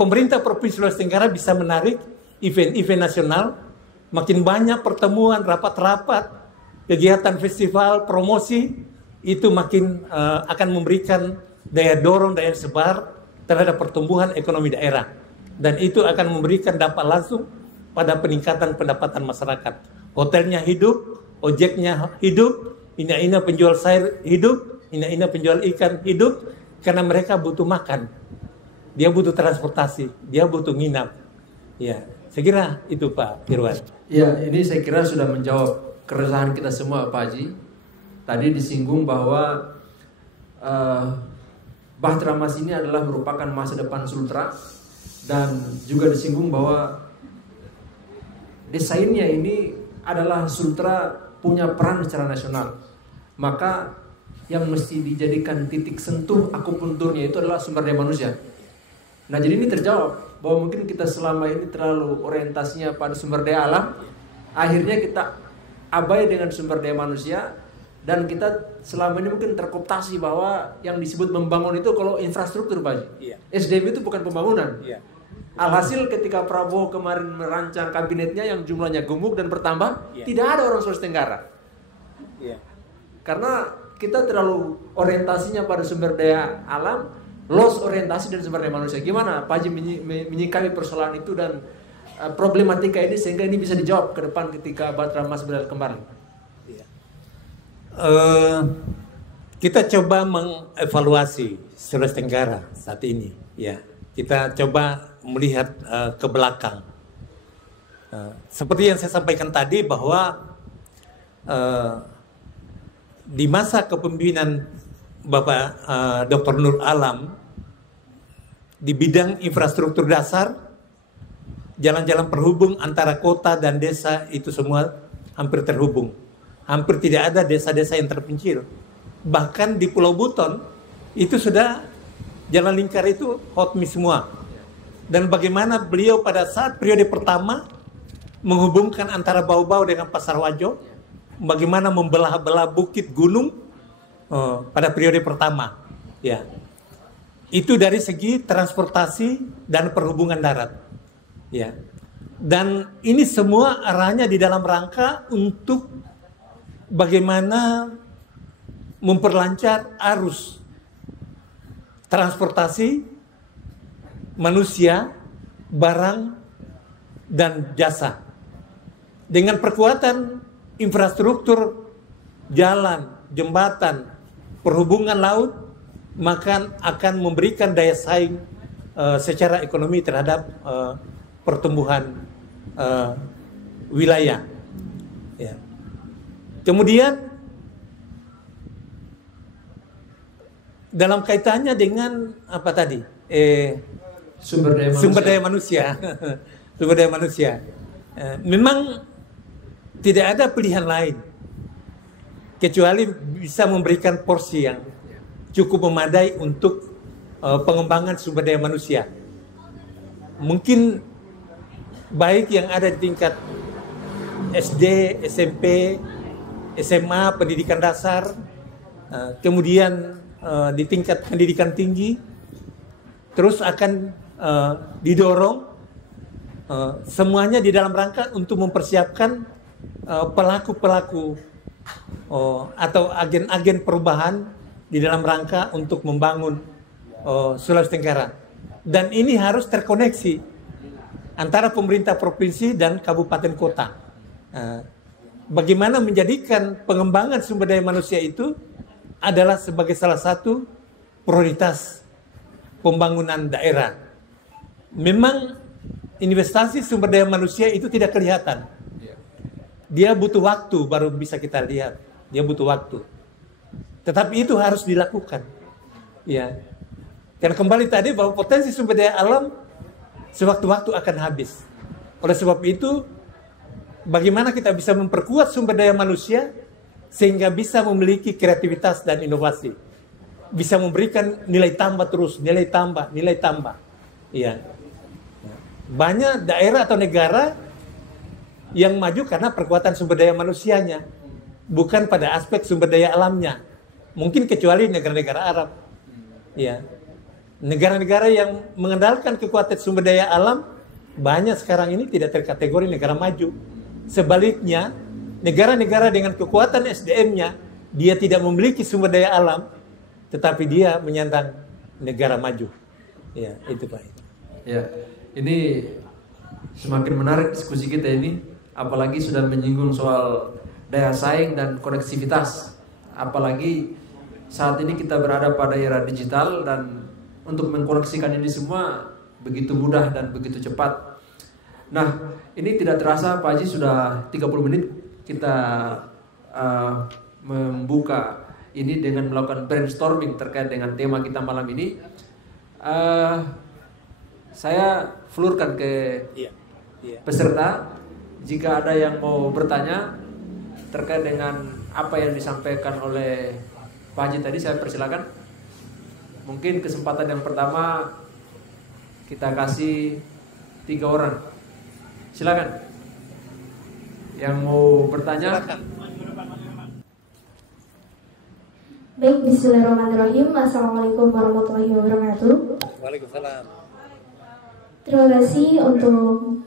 pemerintah Provinsi Sulawesi Tenggara bisa menarik event-event nasional, makin banyak pertemuan, rapat-rapat, kegiatan festival, promosi, itu makin akan memberikan daya dorong, daya sebar terhadap pertumbuhan ekonomi daerah. Dan itu akan memberikan dampak langsung pada peningkatan pendapatan masyarakat. Hotelnya hidup, ojeknya hidup, ina-ina penjual sayur hidup, ina-ina penjual ikan hidup, karena mereka butuh makan. Dia butuh transportasi, dia butuh nginap. Ya, saya kira itu Pak Irwan. Ya, ini saya kira sudah menjawab keresahan kita semua Pak Haji. Tadi disinggung bahwa Batramas ini adalah merupakan masa depan Sultra, dan juga disinggung bahwa desainnya ini adalah Sultra punya peran secara nasional. Maka yang mesti dijadikan titik sentuh akupunturnya itu adalah sumber daya manusia. Nah, jadi ini terjawab bahwa mungkin kita selama ini terlalu orientasinya pada sumber daya alam, akhirnya kita abai dengan sumber daya manusia. Dan kita selama ini mungkin terkooptasi bahwa yang disebut membangun itu kalau infrastruktur Pak. Iya. SDM itu bukan pembangunan. Iya. Alhasil ketika Prabowo kemarin merancang kabinetnya yang jumlahnya gemuk dan bertambah, tidak ada orang Sulawesi Tenggara. Iya. Karena kita terlalu orientasinya pada sumber daya alam, loss orientasi dan sumber daya manusia. Gimana Pak Haji menyikapi persoalan itu dan problematika ini sehingga ini bisa dijawab ke depan ketika Batramas berada kembali? Kita coba mengevaluasi Sulawesi Tenggara saat ini, ya. Kita coba melihat ke belakang. Seperti yang saya sampaikan tadi bahwa di masa kepemimpinan Bapak Dr. Nur Alam, di bidang infrastruktur dasar, jalan-jalan penghubung antara kota dan desa itu semua hampir terhubung. Hampir tidak ada desa-desa yang terpencil. Bahkan di Pulau Buton itu sudah jalan lingkar itu hotmi semua. Dan bagaimana beliau pada saat periode pertama menghubungkan antara Bau-Bau dengan Pasar Wajo, bagaimana membelah-belah bukit gunung pada periode pertama, ya. Itu dari segi transportasi dan perhubungan darat, ya. Dan ini semua arahnya di dalam rangka untuk bagaimana memperlancar arus transportasi manusia, barang, dan jasa. Dengan perkuatan infrastruktur jalan, jembatan, perhubungan laut, maka akan memberikan daya saing secara ekonomi terhadap pertumbuhan wilayah. Ya. Kemudian dalam kaitannya dengan apa tadi? Sumber daya manusia. Sumber daya manusia. Memang tidak ada pilihan lain kecuali bisa memberikan porsi yang cukup memadai untuk pengembangan sumber daya manusia. Mungkin baik yang ada di tingkat SD, SMP, SMA, pendidikan dasar, kemudian di tingkat pendidikan tinggi, terus akan didorong semuanya di dalam rangka untuk mempersiapkan pelaku-pelaku atau agen-agen perubahan di dalam rangka untuk membangun Sulawesi Tenggara. Dan ini harus terkoneksi antara pemerintah provinsi dan kabupaten kota. Bagaimana menjadikan pengembangan sumber daya manusia itu adalah sebagai salah satu prioritas pembangunan daerah. Memang investasi sumber daya manusia itu tidak kelihatan. Dia butuh waktu baru bisa kita lihat. Dia butuh waktu. Tetapi itu harus dilakukan. Ya. Karena kembali tadi bahwa potensi sumber daya alam sewaktu-waktu akan habis. Oleh sebab itu, bagaimana kita bisa memperkuat sumber daya manusia sehingga bisa memiliki kreativitas dan inovasi. Bisa memberikan nilai tambah terus, nilai tambah. Ya. Banyak daerah atau negara yang maju karena perkuatan sumber daya manusianya, bukan pada aspek sumber daya alamnya. Mungkin kecuali negara-negara Arab. Ya. Negara-negara yang mengandalkan kekuatan sumber daya alam banyak sekarang ini tidak terkategori negara maju. Sebaliknya, negara-negara dengan kekuatan SDM-nya dia tidak memiliki sumber daya alam, tetapi dia menyandang negara maju. Ya, itu Pak. Ya, ini semakin menarik diskusi kita ini, apalagi sudah menyinggung soal daya saing dan koneksivitas. Apalagi saat ini kita berada pada era digital dan untuk mengkoneksikan ini semua begitu mudah dan begitu cepat. Nah, ini tidak terasa Pak Haji sudah 30 menit kita membuka ini dengan melakukan brainstorming terkait dengan tema kita malam ini. Saya flurkan ke peserta, jika ada yang mau bertanya terkait dengan apa yang disampaikan oleh Pak Haji tadi, saya persilakan. Mungkin kesempatan yang pertama kita kasih 3 orang. Silakan. Yang mau bertanya. Baik, bismillahirrahmanirrahim. Assalamualaikum warahmatullahi wabarakatuh. Waalaikumsalam. Terima kasih untuk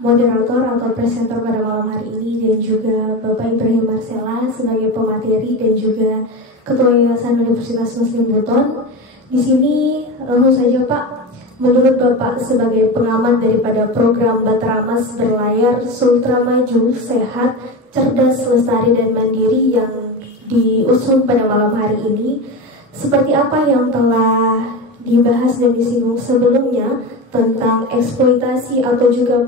moderator atau presenter pada malam hari ini, dan juga Bapak Ibrahim Marcella sebagai pemateri dan juga Ketua Yayasan Universitas Muslim Buton. Di sini langsung saja Pak, menurut Bapak sebagai pengamat daripada program Batramas berlayar Sultra Maju, Sehat, Cerdas, Lestari, dan Mandiri yang diusung pada malam hari ini, seperti apa yang telah dibahas dan disinggung sebelumnya tentang eksploitasi atau juga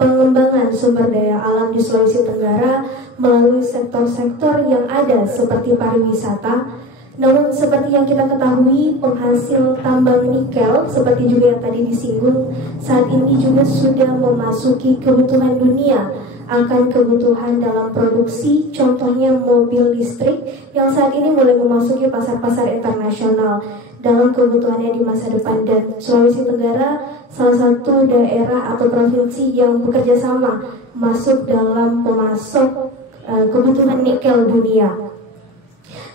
pengembangan sumber daya alam di Sulawesi Tenggara melalui sektor-sektor yang ada seperti pariwisata, Namun seperti yang kita ketahui, penghasil tambang nikel seperti juga yang tadi disinggung, saat ini juga sudah memasuki kebutuhan dunia akan kebutuhan dalam produksi, contohnya mobil listrik yang saat ini mulai memasuki pasar-pasar internasional dalam kebutuhannya di masa depan. Dan Sulawesi Tenggara salah satu daerah atau provinsi yang bekerja sama masuk dalam pemasok kebutuhan nikel dunia.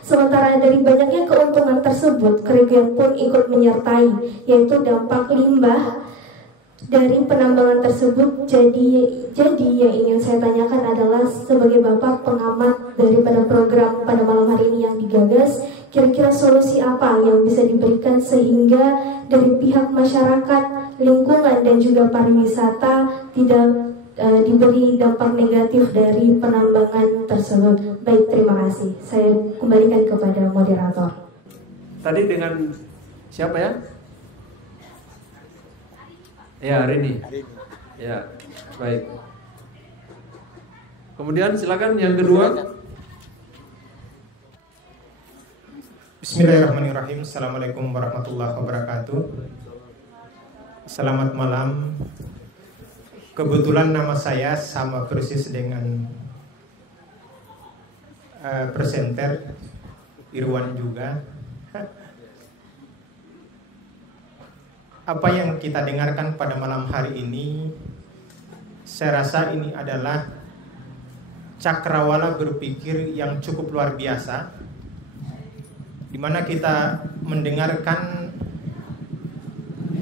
Sementara dari banyaknya keuntungan tersebut, kerugian pun ikut menyertai, yaitu dampak limbah dari penambangan tersebut. Jadi yang ingin saya tanyakan adalah sebagai Bapak pengamat daripada program pada malam hari ini yang digagas, kira-kira solusi apa yang bisa diberikan sehingga dari pihak masyarakat, lingkungan dan juga pariwisata tidak diberi dampak negatif dari penambangan tersebut. Baik, terima kasih. Saya kembalikan kepada moderator. Tadi dengan siapa ya? Ya, Rini. Ya, baik. Kemudian silakan yang kedua. Bismillahirrahmanirrahim. Assalamualaikum warahmatullahi wabarakatuh. Selamat malam. Kebetulan nama saya sama persis dengan presenter Irwan juga. Apa yang kita dengarkan pada malam hari ini, saya rasa ini adalah cakrawala berpikir yang cukup luar biasa, di mana kita mendengarkan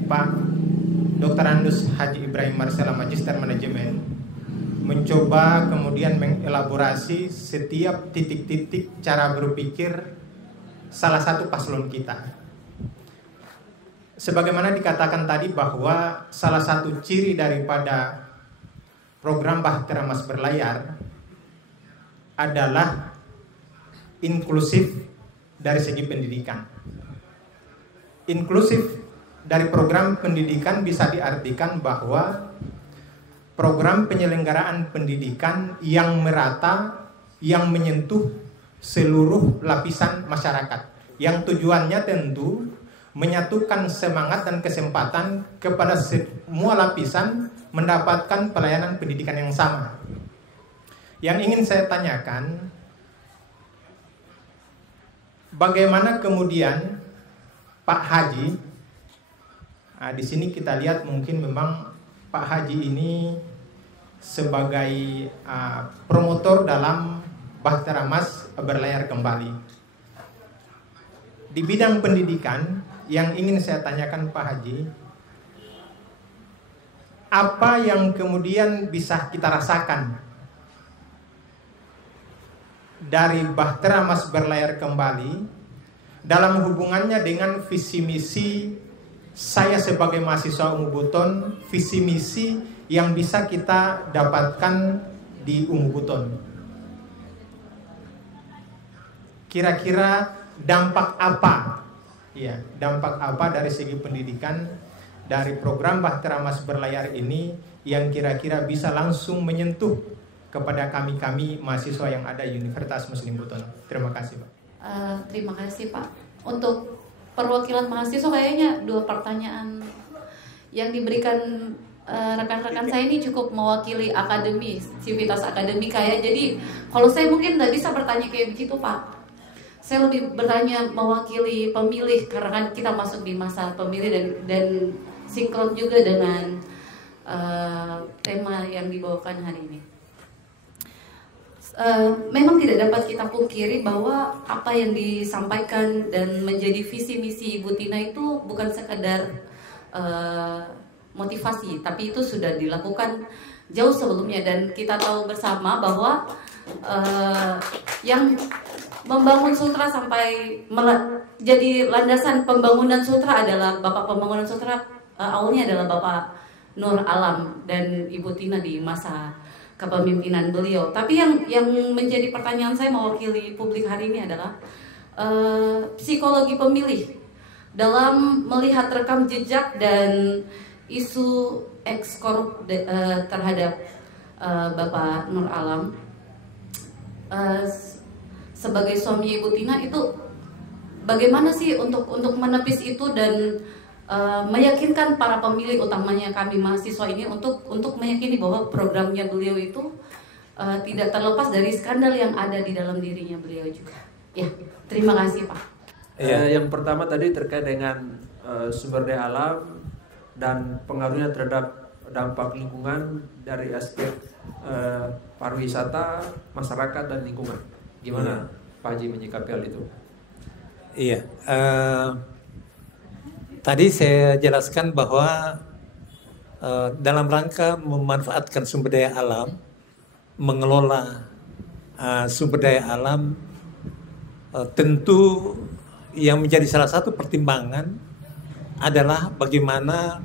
Pak Dr. Andus Haji Ibrahim Marsela, Magister Manajemen, mencoba kemudian mengelaborasi setiap titik-titik cara berpikir salah satu paslon kita. Sebagaimana dikatakan tadi bahwa salah satu ciri daripada program Bahtera Mas Berlayar adalah inklusif dari segi pendidikan. Inklusif dari program pendidikan bisa diartikan bahwa program penyelenggaraan pendidikan yang merata, yang menyentuh seluruh lapisan masyarakat, yang tujuannya tentu menyatukan semangat dan kesempatan kepada semua lapisan mendapatkan pelayanan pendidikan yang sama. Yang ingin saya tanyakan, bagaimana kemudian Pak Haji, di sini kita lihat mungkin memang Pak Haji ini sebagai promotor dalam Bahtera Mas Berlayar Kembali. Di bidang pendidikan yang ingin saya tanyakan Pak Haji, apa yang kemudian bisa kita rasakan dari Bahtera Mas Berlayar Kembali dalam hubungannya dengan visi misi saya sebagai mahasiswa Ungu Buton, visi misi yang bisa kita dapatkan di Ungu Buton. Kira-kira dampak apa? Ya, dampak apa dari segi pendidikan dari program Bahtera Mas Berlayar ini yang kira-kira bisa langsung menyentuh kepada kami-kami mahasiswa yang ada di Universitas Muslim Buton. Terima kasih, Pak. Terima kasih, Pak. Untuk perwakilan mahasiswa kayaknya 2 pertanyaan yang diberikan rekan-rekan saya ini cukup mewakili akademi, sivitas akademika ya. Jadi kalau saya mungkin nggak bisa bertanya kayak begitu, Pak. Saya lebih bertanya mewakili pemilih karena kan kita masuk di masa pemilih dan sinkron juga dengan tema yang dibawakan hari ini. Memang tidak dapat kita pungkiri bahwa apa yang disampaikan dan menjadi visi misi Ibu Tina itu bukan sekadar motivasi, tapi itu sudah dilakukan jauh sebelumnya. Dan kita tahu bersama bahwa yang membangun Sutra sampai jadi landasan pembangunan Sutra adalah Bapak Pembangunan Sutra, awalnya adalah Bapak Nur Alam dan Ibu Tina di masa kepemimpinan beliau. Tapi yang menjadi pertanyaan saya mewakili publik hari ini adalah psikologi pemilih dalam melihat rekam jejak dan isu ekskorup terhadap Bapak Nur Alam. Sebagai suami Ibu Tina itu bagaimana sih untuk menepis itu dan meyakinkan para pemilih, utamanya kami mahasiswa ini, untuk meyakini bahwa programnya beliau itu tidak terlepas dari skandal yang ada di dalam dirinya beliau juga. Ya, terima kasih Pak. Yang pertama tadi terkait dengan sumber daya alam dan pengaruhnya terhadap dampak lingkungan dari aspek pariwisata, masyarakat dan lingkungan. Gimana Pak Haji menyikapi hal itu? Iya, tadi saya jelaskan bahwa dalam rangka memanfaatkan sumber daya alam, mengelola sumber daya alam, tentu yang menjadi salah satu pertimbangan adalah bagaimana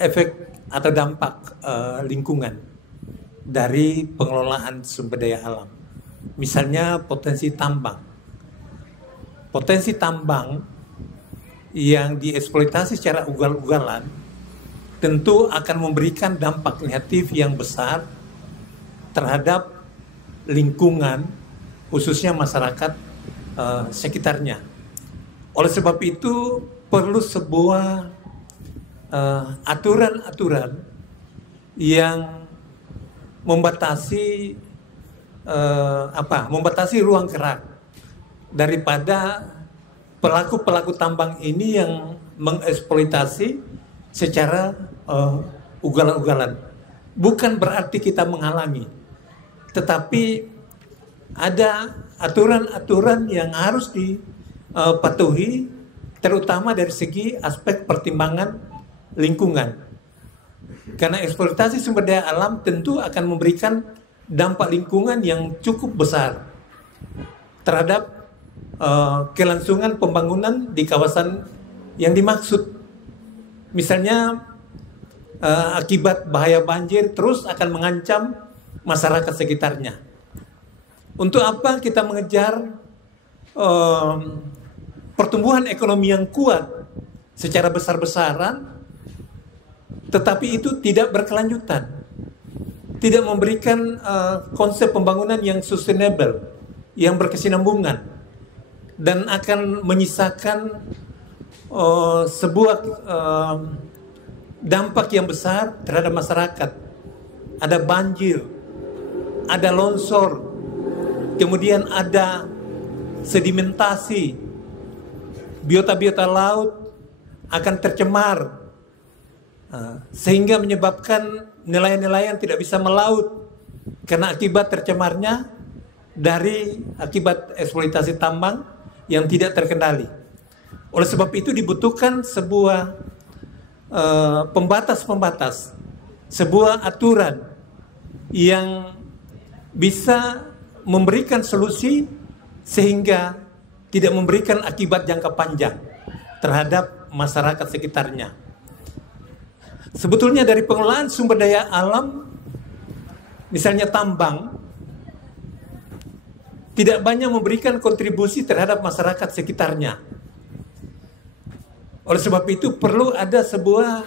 efek atau dampak lingkungan dari pengelolaan sumber daya alam. Misalnya potensi tambang. Potensi tambang yang dieksploitasi secara ugal-ugalan tentu akan memberikan dampak negatif yang besar terhadap lingkungan, khususnya masyarakat sekitarnya. Oleh sebab itu perlu sebuah aturan-aturan yang membatasi ruang gerak daripada pelaku-pelaku tambang ini yang mengeksploitasi secara ugal-ugalan. Bukan berarti kita menghalangi, tetapi ada aturan-aturan yang harus dipatuhi, terutama dari segi aspek pertimbangan lingkungan. Karena eksploitasi sumber daya alam tentu akan memberikan dampak lingkungan yang cukup besar terhadap kelangsungan pembangunan di kawasan yang dimaksud. Misalnya akibat bahaya banjir terus akan mengancam masyarakat sekitarnya. Untuk apa kita mengejar pertumbuhan ekonomi yang kuat secara besar-besaran, tetapi itu tidak berkelanjutan, tidak memberikan konsep pembangunan yang sustainable, yang berkesinambungan, dan akan menyisakan sebuah dampak yang besar terhadap masyarakat. Ada banjir, ada longsor, kemudian ada sedimentasi, biota-biota laut akan tercemar, sehingga menyebabkan nelayan-nelayan tidak bisa melaut karena akibat tercemarnya dari akibat eksploitasi tambang yang tidak terkendali. Oleh sebab itu dibutuhkan sebuah pembatas-pembatas, sebuah aturan yang bisa memberikan solusi sehingga tidak memberikan akibat jangka panjang terhadap masyarakat sekitarnya. Sebetulnya dari pengelolaan sumber daya alam, misalnya tambang, tidak banyak memberikan kontribusi terhadap masyarakat sekitarnya. Oleh sebab itu perlu ada sebuah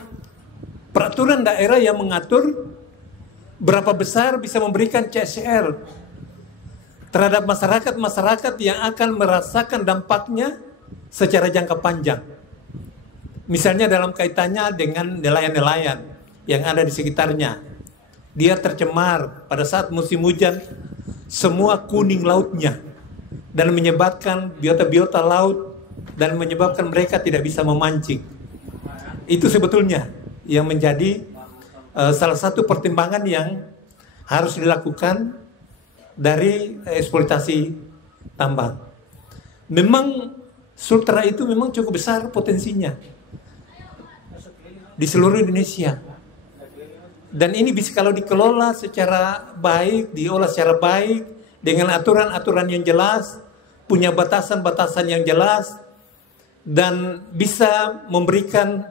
peraturan daerah yang mengatur berapa besar bisa memberikan CSR terhadap masyarakat-masyarakat yang akan merasakan dampaknya secara jangka panjang. Misalnya dalam kaitannya dengan nelayan-nelayan yang ada di sekitarnya. Dia tercemar pada saat musim hujan, semua kuning lautnya, dan menyebabkan biota-biota laut dan menyebabkan mereka tidak bisa memancing. Itu sebetulnya yang menjadi salah satu pertimbangan yang harus dilakukan dari eksploitasi tambang. Memang Sultra itu memang cukup besar potensinya di seluruh Indonesia. Dan ini bisa kalau dikelola secara baik, diolah secara baik, dengan aturan-aturan yang jelas, punya batasan-batasan yang jelas, dan bisa memberikan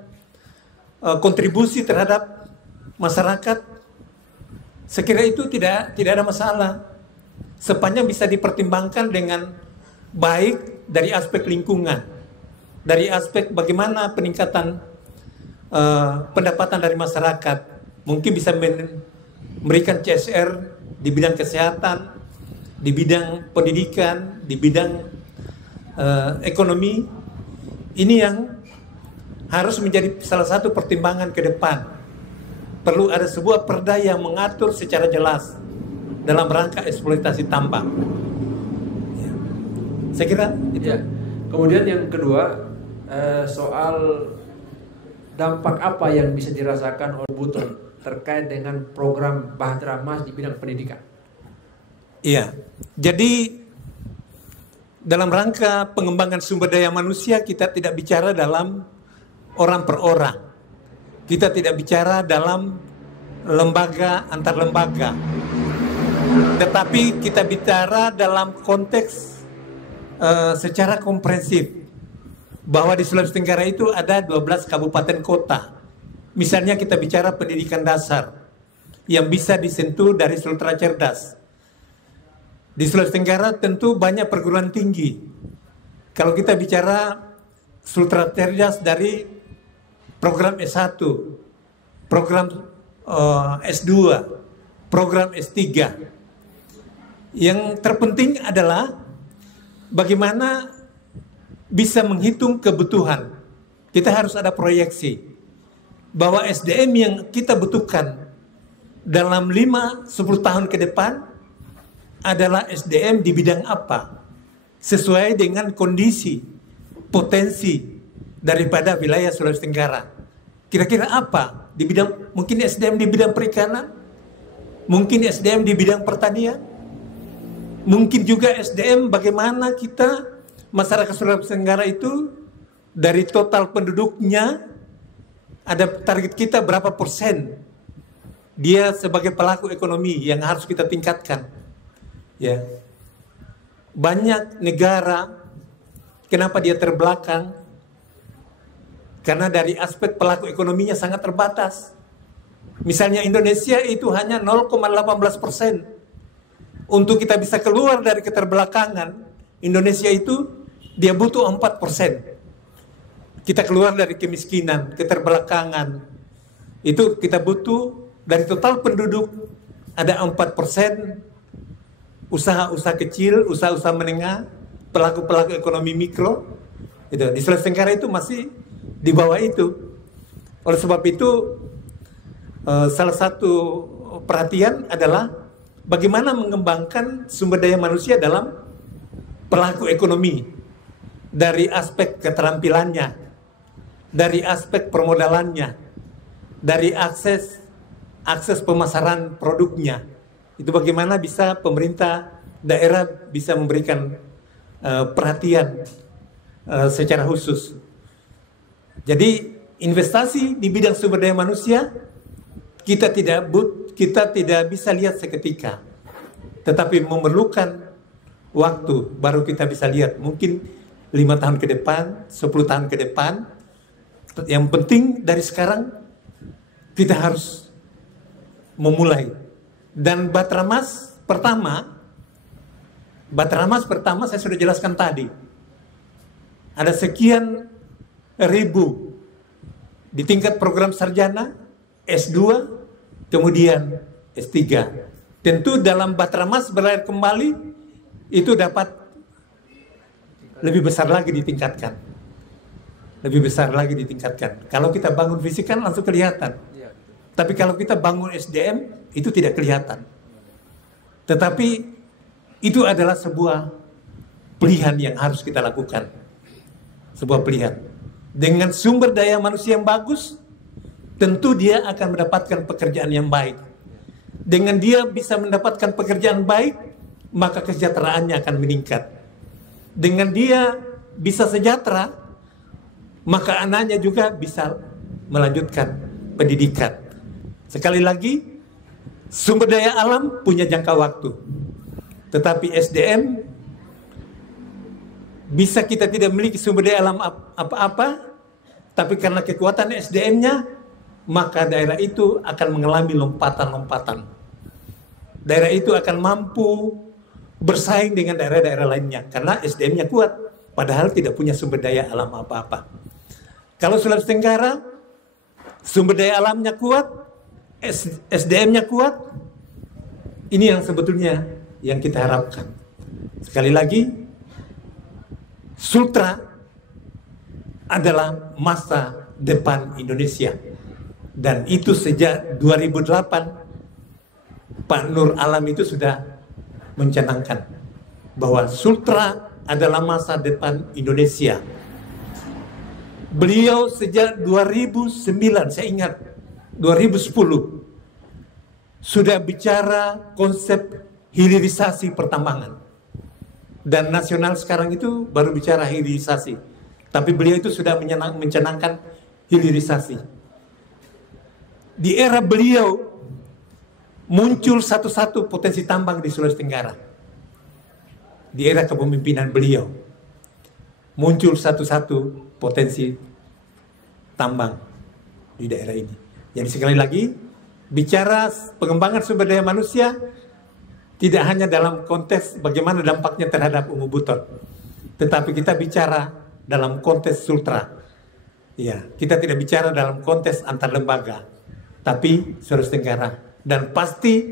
kontribusi terhadap masyarakat, saya kira itu tidak ada masalah. Sepanjang bisa dipertimbangkan dengan baik dari aspek lingkungan, dari aspek bagaimana peningkatan pendapatan dari masyarakat, mungkin bisa memberikan CSR di bidang kesehatan, di bidang pendidikan, di bidang ekonomi, ini yang harus menjadi salah satu pertimbangan ke depan. Perlu ada sebuah perda yang mengatur secara jelas dalam rangka eksploitasi tambang. Ya. Saya kira itu. Ya. Kemudian yang kedua, soal dampak apa yang bisa dirasakan oleh Buton terkait dengan program Bahtera Mas di bidang pendidikan. Iya, jadi dalam rangka pengembangan sumber daya manusia kita tidak bicara dalam orang per orang. Kita tidak bicara dalam lembaga antar lembaga. Tetapi kita bicara dalam konteks secara komprehensif bahwa di Sulawesi Tenggara itu ada 12 kabupaten kota. Misalnya kita bicara pendidikan dasar yang bisa disentuh dari Sultra Cerdas. Di Sulawesi Tenggara tentu banyak perguruan tinggi. Kalau kita bicara Sultra Cerdas dari program S1, program S2, program S3. Yang terpenting adalah bagaimana bisa menghitung kebutuhan. Kita harus ada proyeksi bahwa SDM yang kita butuhkan dalam 5-10 tahun ke depan adalah SDM di bidang apa, sesuai dengan kondisi, potensi daripada wilayah Sulawesi Tenggara. Kira-kira apa? Di bidang, mungkin SDM di bidang perikanan, mungkin SDM di bidang pertanian, mungkin juga SDM bagaimana kita masyarakat Sulawesi Tenggara itu dari total penduduknya ada target kita berapa persen dia sebagai pelaku ekonomi yang harus kita tingkatkan. Ya, banyak negara kenapa dia terbelakang? Karena dari aspek pelaku ekonominya sangat terbatas. Misalnya Indonesia itu hanya 0,18%. Untuk kita bisa keluar dari keterbelakangan, Indonesia itu dia butuh 4%. Kita keluar dari kemiskinan, keterbelakangan. Itu kita butuh dari total penduduk ada 4%. Usaha-usaha kecil, usaha-usaha menengah, pelaku-pelaku ekonomi mikro, itu di Sulawesi Tenggara itu masih di bawah itu. Oleh sebab itu, salah satu perhatian adalah bagaimana mengembangkan sumber daya manusia dalam pelaku ekonomi dari aspek keterampilannya, dari aspek permodalannya, dari akses pemasaran produknya. Itu bagaimana bisa pemerintah daerah bisa memberikan perhatian secara khusus. Jadi investasi di bidang sumber daya manusia kita tidak bisa lihat seketika, tetapi memerlukan waktu baru kita bisa lihat. Mungkin 5 tahun ke depan, 10 tahun ke depan. Yang penting dari sekarang kita harus memulai. Dan Bahtera Mas pertama saya sudah jelaskan tadi. Ada sekian ribu di tingkat program sarjana, S2, kemudian S3. Tentu dalam Bahtera Mas berlayar kembali itu dapat lebih besar lagi ditingkatkan. Lebih besar lagi ditingkatkan. Kalau kita bangun fisik kan langsung kelihatan. Tapi kalau kita bangun SDM itu tidak kelihatan. Tetapi itu adalah sebuah pilihan yang harus kita lakukan. Sebuah pilihan. Dengan sumber daya manusia yang bagus, tentu dia akan mendapatkan pekerjaan yang baik. Dengan dia bisa mendapatkan pekerjaan baik, maka kesejahteraannya akan meningkat. Dengan dia bisa sejahtera, maka anaknya juga bisa melanjutkan pendidikan. Sekali lagi, sumber daya alam punya jangka waktu. Tetapi SDM, bisa kita tidak memiliki sumber daya alam apa-apa, tapi karena kekuatan SDM-nya, maka daerah itu akan mengalami lompatan-lompatan. Daerah itu akan mampu bersaing dengan daerah-daerah lainnya, karena SDM-nya kuat, padahal tidak punya sumber daya alam apa-apa. Kalau Sulawesi Tenggara, sumber daya alamnya kuat, SDM-nya kuat, ini yang sebetulnya yang kita harapkan. Sekali lagi, Sultra adalah masa depan Indonesia. Dan itu sejak 2008 Pak Nur Alam itu sudah mencanangkan bahwa Sultra adalah masa depan Indonesia. Beliau sejak 2009, saya ingat 2010 sudah bicara konsep hilirisasi pertambangan. Dan nasional sekarang itu baru bicara hilirisasi. Tapi beliau itu sudah mencanangkan hilirisasi. Di era beliau muncul satu-satu potensi tambang di Sulawesi Tenggara. Di era kepemimpinan beliau muncul satu-satu potensi tambang di daerah ini. Jadi sekali lagi, bicara pengembangan sumber daya manusia tidak hanya dalam konteks bagaimana dampaknya terhadap Umu Buton, tetapi kita bicara dalam konteks Sultra. Ya, kita tidak bicara dalam konteks antar lembaga, tapi Sulawesi Tenggara. Dan pasti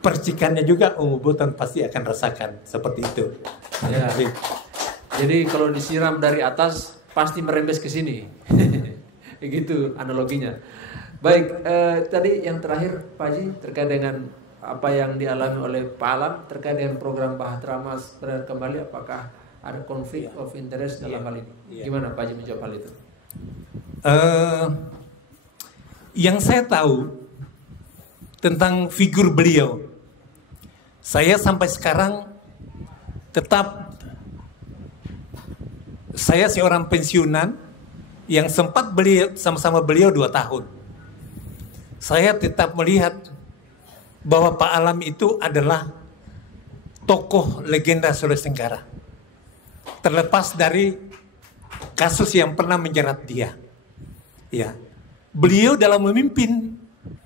percikannya juga Umu Buton pasti akan rasakan seperti itu. Ya. Jadi kalau disiram dari atas pasti merembes ke sini. Begitu analoginya. Baik, tadi yang terakhir Pak Haji terkait dengan apa yang dialami oleh Pak Alam terkait dengan program Bahtera Mas berlayar kembali, apakah ada konflik of interest dalam hal ini? Gimana Pak Haji menjawab hal itu? Yang saya tahu tentang figur beliau, saya sampai sekarang tetap, saya seorang pensiunan yang sempat beliau sama-sama beliau 2 tahun. Saya tetap melihat bahwa Pak Alam itu adalah tokoh legenda Sulawesi Tenggara. Terlepas dari kasus yang pernah menjerat dia. Ya. Beliau dalam memimpin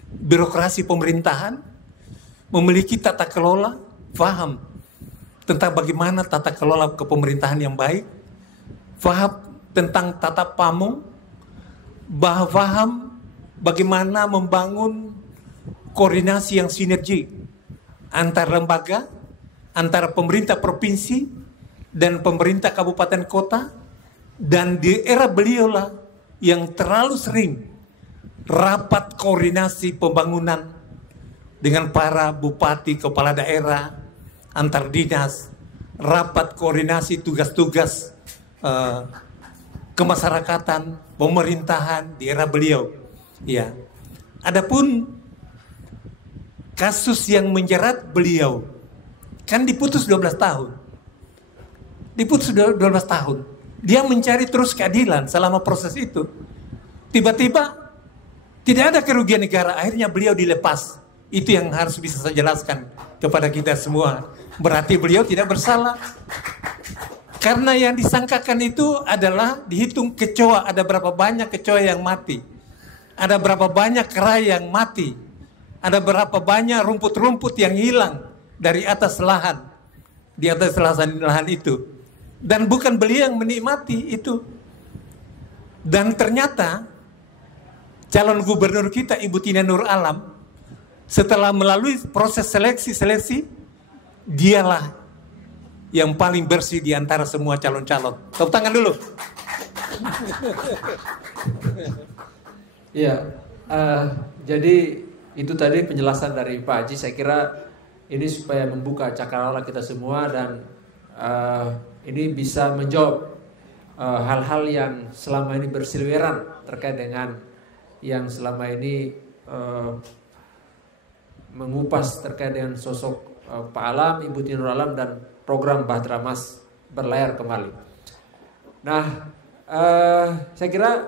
birokrasi pemerintahan memiliki tata kelola, paham tentang bagaimana tata kelola kepemerintahan yang baik, paham tentang tata pamong, paham bagaimana membangun koordinasi yang sinergi antar lembaga, antara pemerintah provinsi dan pemerintah kabupaten kota. Dan di era beliaulah yang terlalu sering rapat koordinasi pembangunan dengan para bupati, kepala daerah, antar dinas, rapat koordinasi tugas-tugas kemasyarakatan, pemerintahan di era beliau. Ya. Adapun kasus yang menjerat beliau kan diputus 12 tahun. Diputus 12 tahun. Dia mencari terus keadilan selama proses itu. Tiba-tiba tidak ada kerugian negara, akhirnya beliau dilepas. Itu yang harus bisa saya jelaskan kepada kita semua. Berarti beliau tidak bersalah. Karena yang disangkakan itu adalah dihitung kecoa, ada berapa banyak kecoa yang mati. Ada berapa banyak kera yang mati. Ada berapa banyak rumput-rumput yang hilang dari atas lahan. Di atas lahan itu. Dan bukan beliau yang menikmati itu. Dan ternyata calon gubernur kita Ibu Tina Nur Alam setelah melalui proses seleksi, dialah yang paling bersih di antara semua calon-calon. Tepuk tangan dulu. Ya, jadi itu tadi penjelasan dari Pak Haji. Saya kira ini supaya membuka cakrawala kita semua dan ini bisa menjawab hal-hal yang selama ini bersiliweran terkait dengan yang selama ini mengupas terkait dengan sosok Pak Alam, Ibu Tina Nur Alam dan program Bahtera Mas berlayar kembali. Nah, saya kira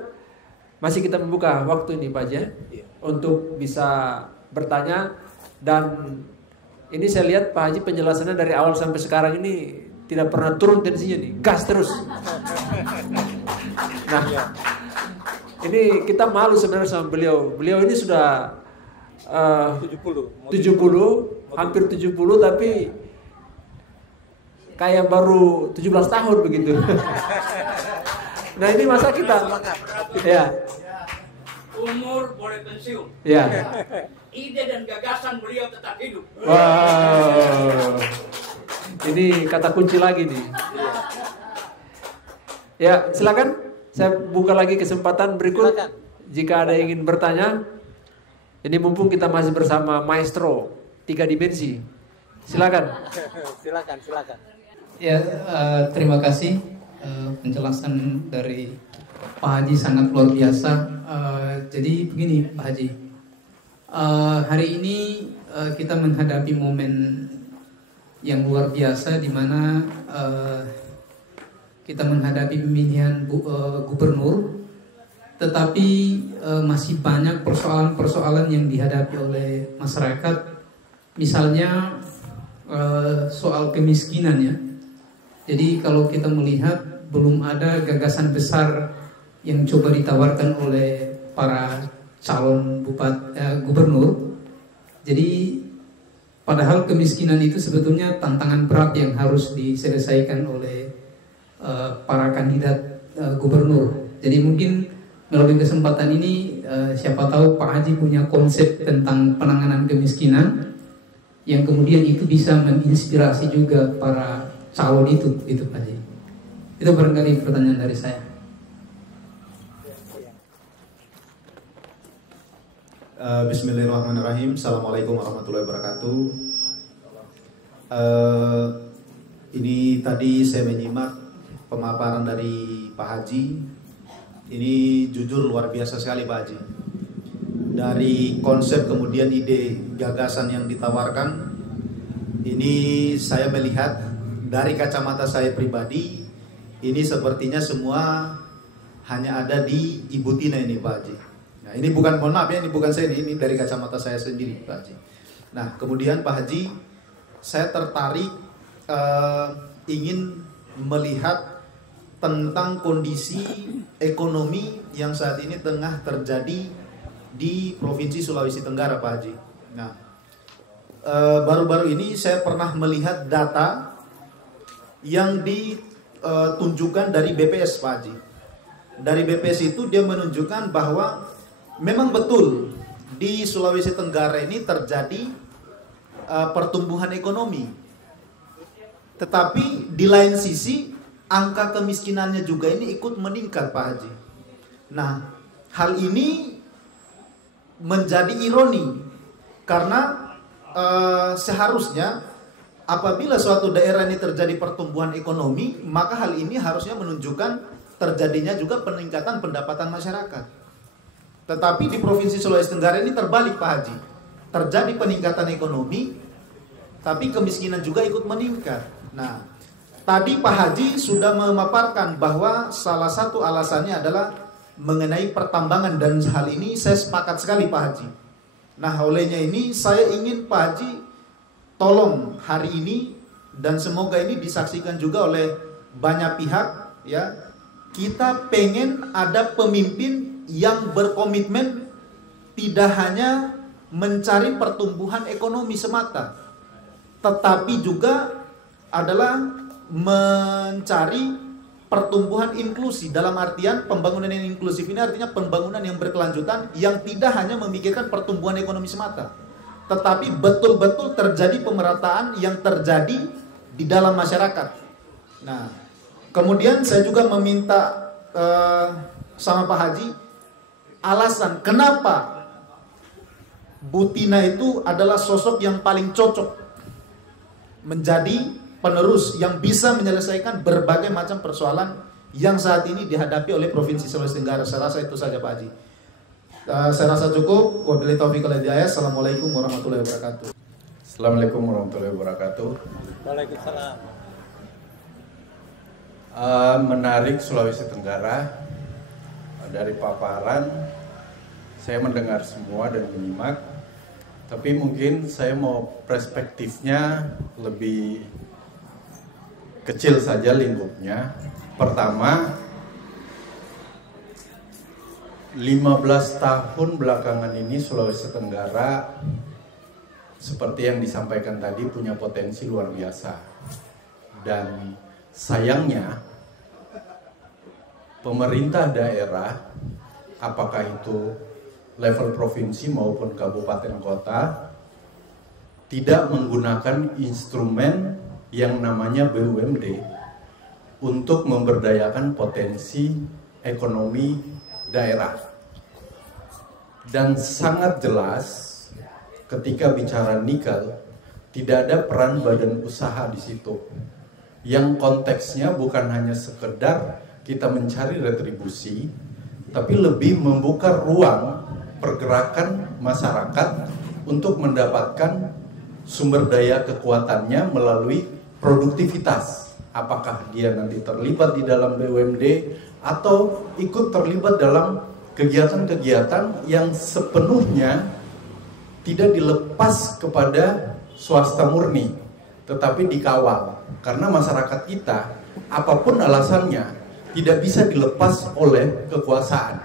masih kita membuka waktu ini Pak Haji untuk bisa bertanya. Dan ini saya lihat Pak Haji penjelasannya dari awal sampai sekarang ini tidak pernah turun tensinya nih, gas terus. Nah, ini kita malu sebenarnya sama beliau. Beliau ini sudah 70, hampir 70, tapi kayak baru 17 tahun begitu. Nah ini masa kita, ya. Umur boleh pensiun. Ya. Ide dan gagasan beliau tetap hidup. Wow. Ini kata kunci lagi nih. Ya, silakan. Saya buka lagi kesempatan berikut. Jika ada yang ingin bertanya. Ini mumpung kita masih bersama Maestro 3 dimensi. Silakan. Silakan. Ya, terima kasih penjelasan dari Pak Haji sangat luar biasa. Jadi begini Pak Haji, hari ini kita menghadapi momen yang luar biasa di mana kita menghadapi pemilihan gubernur, tetapi masih banyak persoalan-persoalan yang dihadapi oleh masyarakat. Misalnya soal kemiskinan ya. Jadi kalau kita melihat belum ada gagasan besar yang coba ditawarkan oleh para calon gubernur. Jadi padahal kemiskinan itu sebetulnya tantangan berat yang harus diselesaikan oleh para kandidat gubernur. Jadi mungkin melalui kesempatan ini siapa tahu Pak Haji punya konsep tentang penanganan kemiskinan yang kemudian itu bisa menginspirasi juga para calon itu Pak Haji. Itu barangkali pertanyaan dari saya. Bismillahirrahmanirrahim. Assalamualaikum warahmatullahi wabarakatuh. Ini tadi saya menyimak pemaparan dari Pak Haji. Ini jujur luar biasa sekali Pak Haji. Dari konsep kemudian ide gagasan yang ditawarkan, ini saya melihat dari kacamata saya pribadi, ini sepertinya semua hanya ada di Ibu Tina ini Pak Haji. Nah ini bukan, mohon maaf ya, ini bukan saya, ini dari kacamata saya sendiri Pak Haji. Nah kemudian Pak Haji, saya tertarik ingin melihat tentang kondisi ekonomi yang saat ini tengah terjadi di Provinsi Sulawesi Tenggara Pak Haji. Nah baru-baru ini saya pernah melihat data yang ditunjukkan dari BPS Pak Haji. Dari BPS itu dia menunjukkan bahwa memang betul di Sulawesi Tenggara ini terjadi pertumbuhan ekonomi. Tetapi di lain sisi angka kemiskinannya juga ini ikut meningkat Pak Haji. Nah, hal ini menjadi ironi karena seharusnya apabila suatu daerah ini terjadi pertumbuhan ekonomi, maka hal ini harusnya menunjukkan terjadinya juga peningkatan pendapatan masyarakat. Tetapi di Provinsi Sulawesi Tenggara ini terbalik Pak Haji. Terjadi peningkatan ekonomi, tapi kemiskinan juga ikut meningkat. Nah, tadi Pak Haji sudah memaparkan bahwa salah satu alasannya adalah mengenai pertambangan, dan hal ini saya sepakat sekali Pak Haji. Nah, olehnya ini saya ingin Pak Haji tolong hari ini, dan semoga ini disaksikan juga oleh banyak pihak ya. Kita pengen ada pemimpin yang berkomitmen tidak hanya mencari pertumbuhan ekonomi semata, tetapi juga adalah mencari pertumbuhan inklusi. Dalam artian pembangunan yang inklusif ini artinya pembangunan yang berkelanjutan, yang tidak hanya memikirkan pertumbuhan ekonomi semata, tetapi betul-betul terjadi pemerataan yang terjadi di dalam masyarakat. Nah, kemudian saya juga meminta sama Pak Haji alasan kenapa Bu Tina itu adalah sosok yang paling cocok menjadi penerus yang bisa menyelesaikan berbagai macam persoalan yang saat ini dihadapi oleh Provinsi Sulawesi Tenggara. Saya rasa itu saja Pak Haji. Saya rasa cukup. Wabillahi taufiq wal hidayah. Assalamualaikum warahmatullahi wabarakatuh. Assalamualaikum warahmatullahi wabarakatuh. Waalaikumsalam. Menarik Sulawesi Tenggara. Dari paparan saya mendengar semua dan menyimak, tapi mungkin saya mau perspektifnya lebih kecil saja lingkupnya. Pertama, 15 tahun belakangan ini Sulawesi Tenggara seperti yang disampaikan tadi punya potensi luar biasa. Dan sayangnya pemerintah daerah, apakah itu level provinsi maupun kabupaten kota, tidak menggunakan instrumen yang namanya BUMD untuk memberdayakan potensi ekonomi daerah. Dan sangat jelas ketika bicara nikel, tidak ada peran badan usaha di situ. Yang konteksnya bukan hanya sekedar kita mencari retribusi, tapi lebih membuka ruang pergerakan masyarakat untuk mendapatkan sumber daya kekuatannya melalui produktivitas. Apakah dia nanti terlibat di dalam BUMD atau ikut terlibat dalam kegiatan-kegiatan yang sepenuhnya tidak dilepas kepada swasta murni, tetapi dikawal. Karena masyarakat kita, apapun alasannya, tidak bisa dilepas oleh kekuasaan.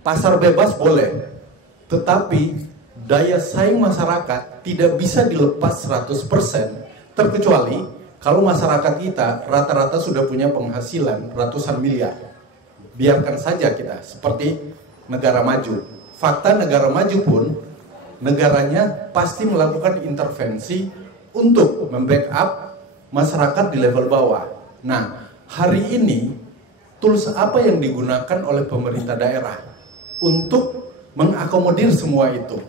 Pasar bebas boleh, tetapi daya saing masyarakat tidak bisa dilepas 100%, terkecuali kalau masyarakat kita rata-rata sudah punya penghasilan ratusan miliar. Biarkan saja kita seperti negara maju. Fakta negara maju pun, negaranya pasti melakukan intervensi untuk membackup masyarakat di level bawah. Nah, hari ini tools apa yang digunakan oleh pemerintah daerah untuk mengakomodir semua itu?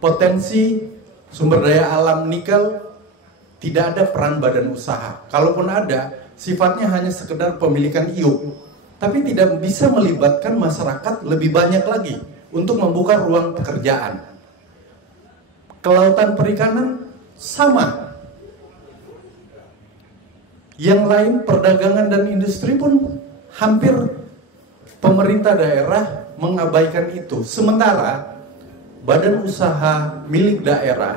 Potensi sumber daya alam nikel, tidak ada peran badan usaha. Kalaupun ada, sifatnya hanya sekedar pemilikan iup, tapi tidak bisa melibatkan masyarakat lebih banyak lagi untuk membuka ruang pekerjaan. Kelautan perikanan sama. Yang lain perdagangan dan industri pun hampir pemerintah daerah mengabaikan itu. Sementara badan usaha milik daerah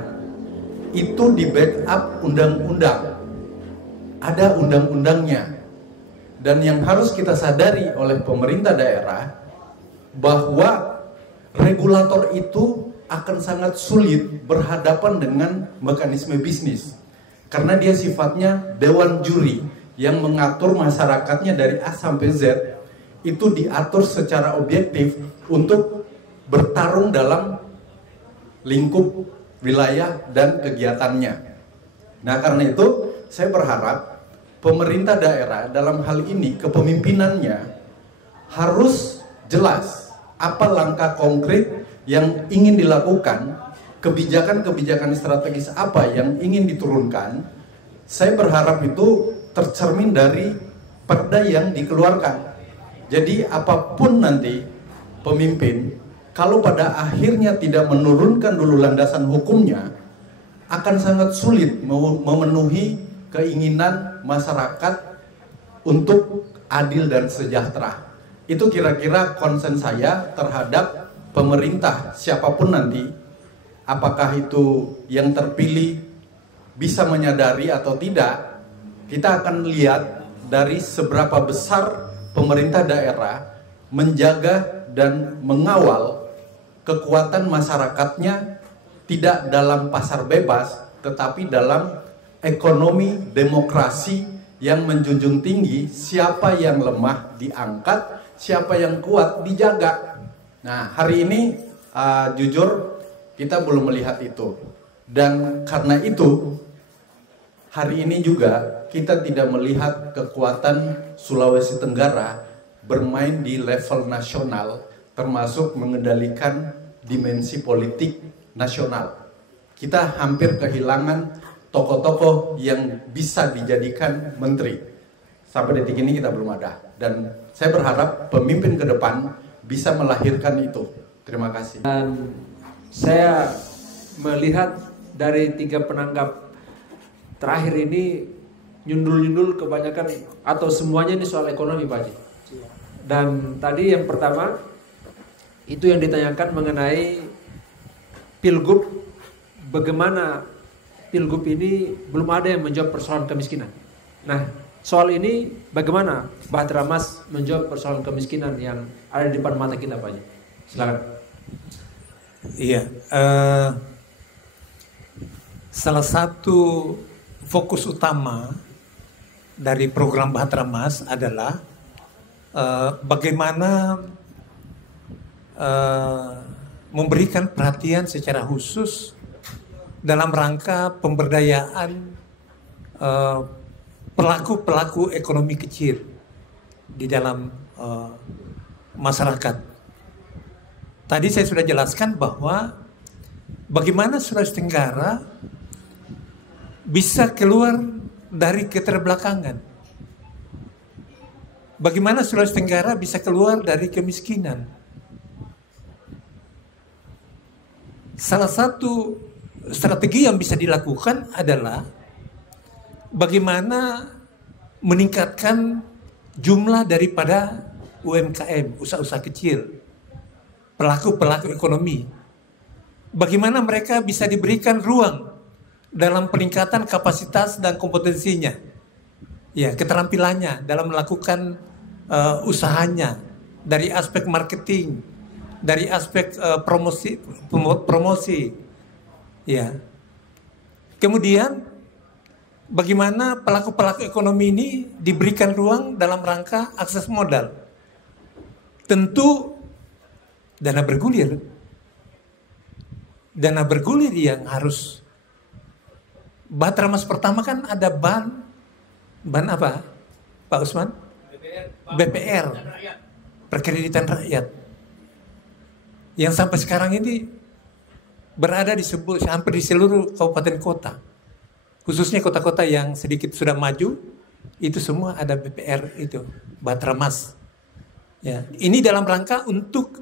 itu di backup undang-undang. Ada undang-undangnya. Dan yang harus kita sadari oleh pemerintah daerah bahwa regulator itu akan sangat sulit berhadapan dengan mekanisme bisnis. Karena dia sifatnya dewan juri yang mengatur masyarakatnya dari A sampai Z, itu diatur secara objektif untuk bertarung dalam lingkup wilayah dan kegiatannya. Nah, karena itu saya berharap pemerintah daerah dalam hal ini kepemimpinannya harus jelas apa langkah konkret yang ingin dilakukan, kebijakan-kebijakan strategis apa yang ingin diturunkan. Saya berharap itu tercermin dari perda yang dikeluarkan. Jadi apapun nanti pemimpin, kalau pada akhirnya tidak menurunkan dulu landasan hukumnya, akan sangat sulit memenuhi keinginan masyarakat untuk adil dan sejahtera. Itu kira-kira konsen saya terhadap pemerintah siapapun nanti, apakah itu yang terpilih bisa menyadari atau tidak. Kita akan lihat dari seberapa besar pemerintah daerah menjaga dan mengawal kekuatan masyarakatnya tidak dalam pasar bebas, tetapi dalam ekonomi demokrasi yang menjunjung tinggi siapa yang lemah diangkat, siapa yang kuat dijaga. Nah, hari ini jujur kita belum melihat itu. Dan karena itu hari ini juga kita tidak melihat kekuatan Sulawesi Tenggara bermain di level nasional, termasuk mengendalikan dimensi politik nasional. Kita hampir kehilangan tokoh-tokoh yang bisa dijadikan menteri. Sampai detik ini kita belum ada. Dan saya berharap pemimpin ke depan bisa melahirkan itu. Terima kasih. Dan saya melihat dari 3 penanggap terakhir ini nyundul-nyundul kebanyakan atau semuanya ini soal ekonomi, Pak Haji. Dan tadi yang pertama itu yang ditanyakan mengenai Pilgub, bagaimana Pilgub ini belum ada yang menjawab persoalan kemiskinan. Nah, soal ini bagaimana Bahtera Mas menjawab persoalan kemiskinan yang ada di depan mata kita, Pak Haji? Silakan. Iya, salah satu fokus utama dari program Bahtera Mas adalah bagaimana memberikan perhatian secara khusus dalam rangka pemberdayaan pelaku-pelaku ekonomi kecil di dalam masyarakat. Tadi saya sudah jelaskan bahwa bagaimana Sulawesi Tenggara bisa keluar dari keterbelakangan. Bagaimana Sulawesi Tenggara bisa keluar dari kemiskinan. Salah satu strategi yang bisa dilakukan adalah bagaimana meningkatkan jumlah daripada UMKM, usaha-usaha kecil, pelaku-pelaku ekonomi. Bagaimana mereka bisa diberikan ruang dalam peningkatan kapasitas dan kompetensinya, ya, keterampilannya dalam melakukan usahanya, dari aspek marketing, dari aspek promosi, ya. Kemudian bagaimana pelaku-pelaku ekonomi ini diberikan ruang dalam rangka akses modal. Tentu dana bergulir. Dana bergulir yang harus, Bahteramas pertama kan ada ban apa, Pak Usman? BPR, perkreditan rakyat, yang sampai sekarang ini berada di hampir di seluruh kabupaten kota, khususnya kota-kota yang sedikit sudah maju, itu semua ada BPR itu, Bahteramas. Ya, ini dalam rangka untuk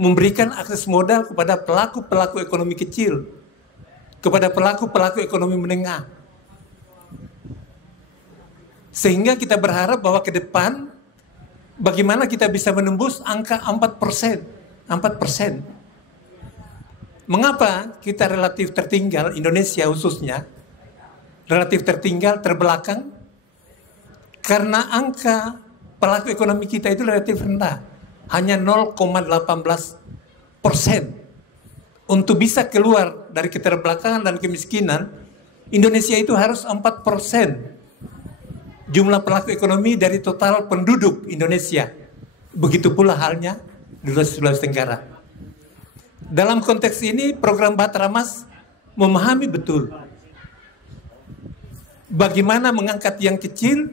memberikan akses modal kepada pelaku-pelaku ekonomi kecil, kepada pelaku-pelaku ekonomi menengah. Sehingga kita berharap bahwa ke depan bagaimana kita bisa menembus angka 4%. Mengapa kita relatif tertinggal, Indonesia khususnya, relatif tertinggal, terbelakang? Karena angka pelaku ekonomi kita itu relatif rendah, hanya 0,18%. Untuk bisa keluar dari keterbelakangan dan kemiskinan, Indonesia itu harus 4% jumlah pelaku ekonomi dari total penduduk Indonesia. Begitu pula halnya di Sulawesi Tenggara. Dalam konteks ini, program Bahteramas memahami betul bagaimana mengangkat yang kecil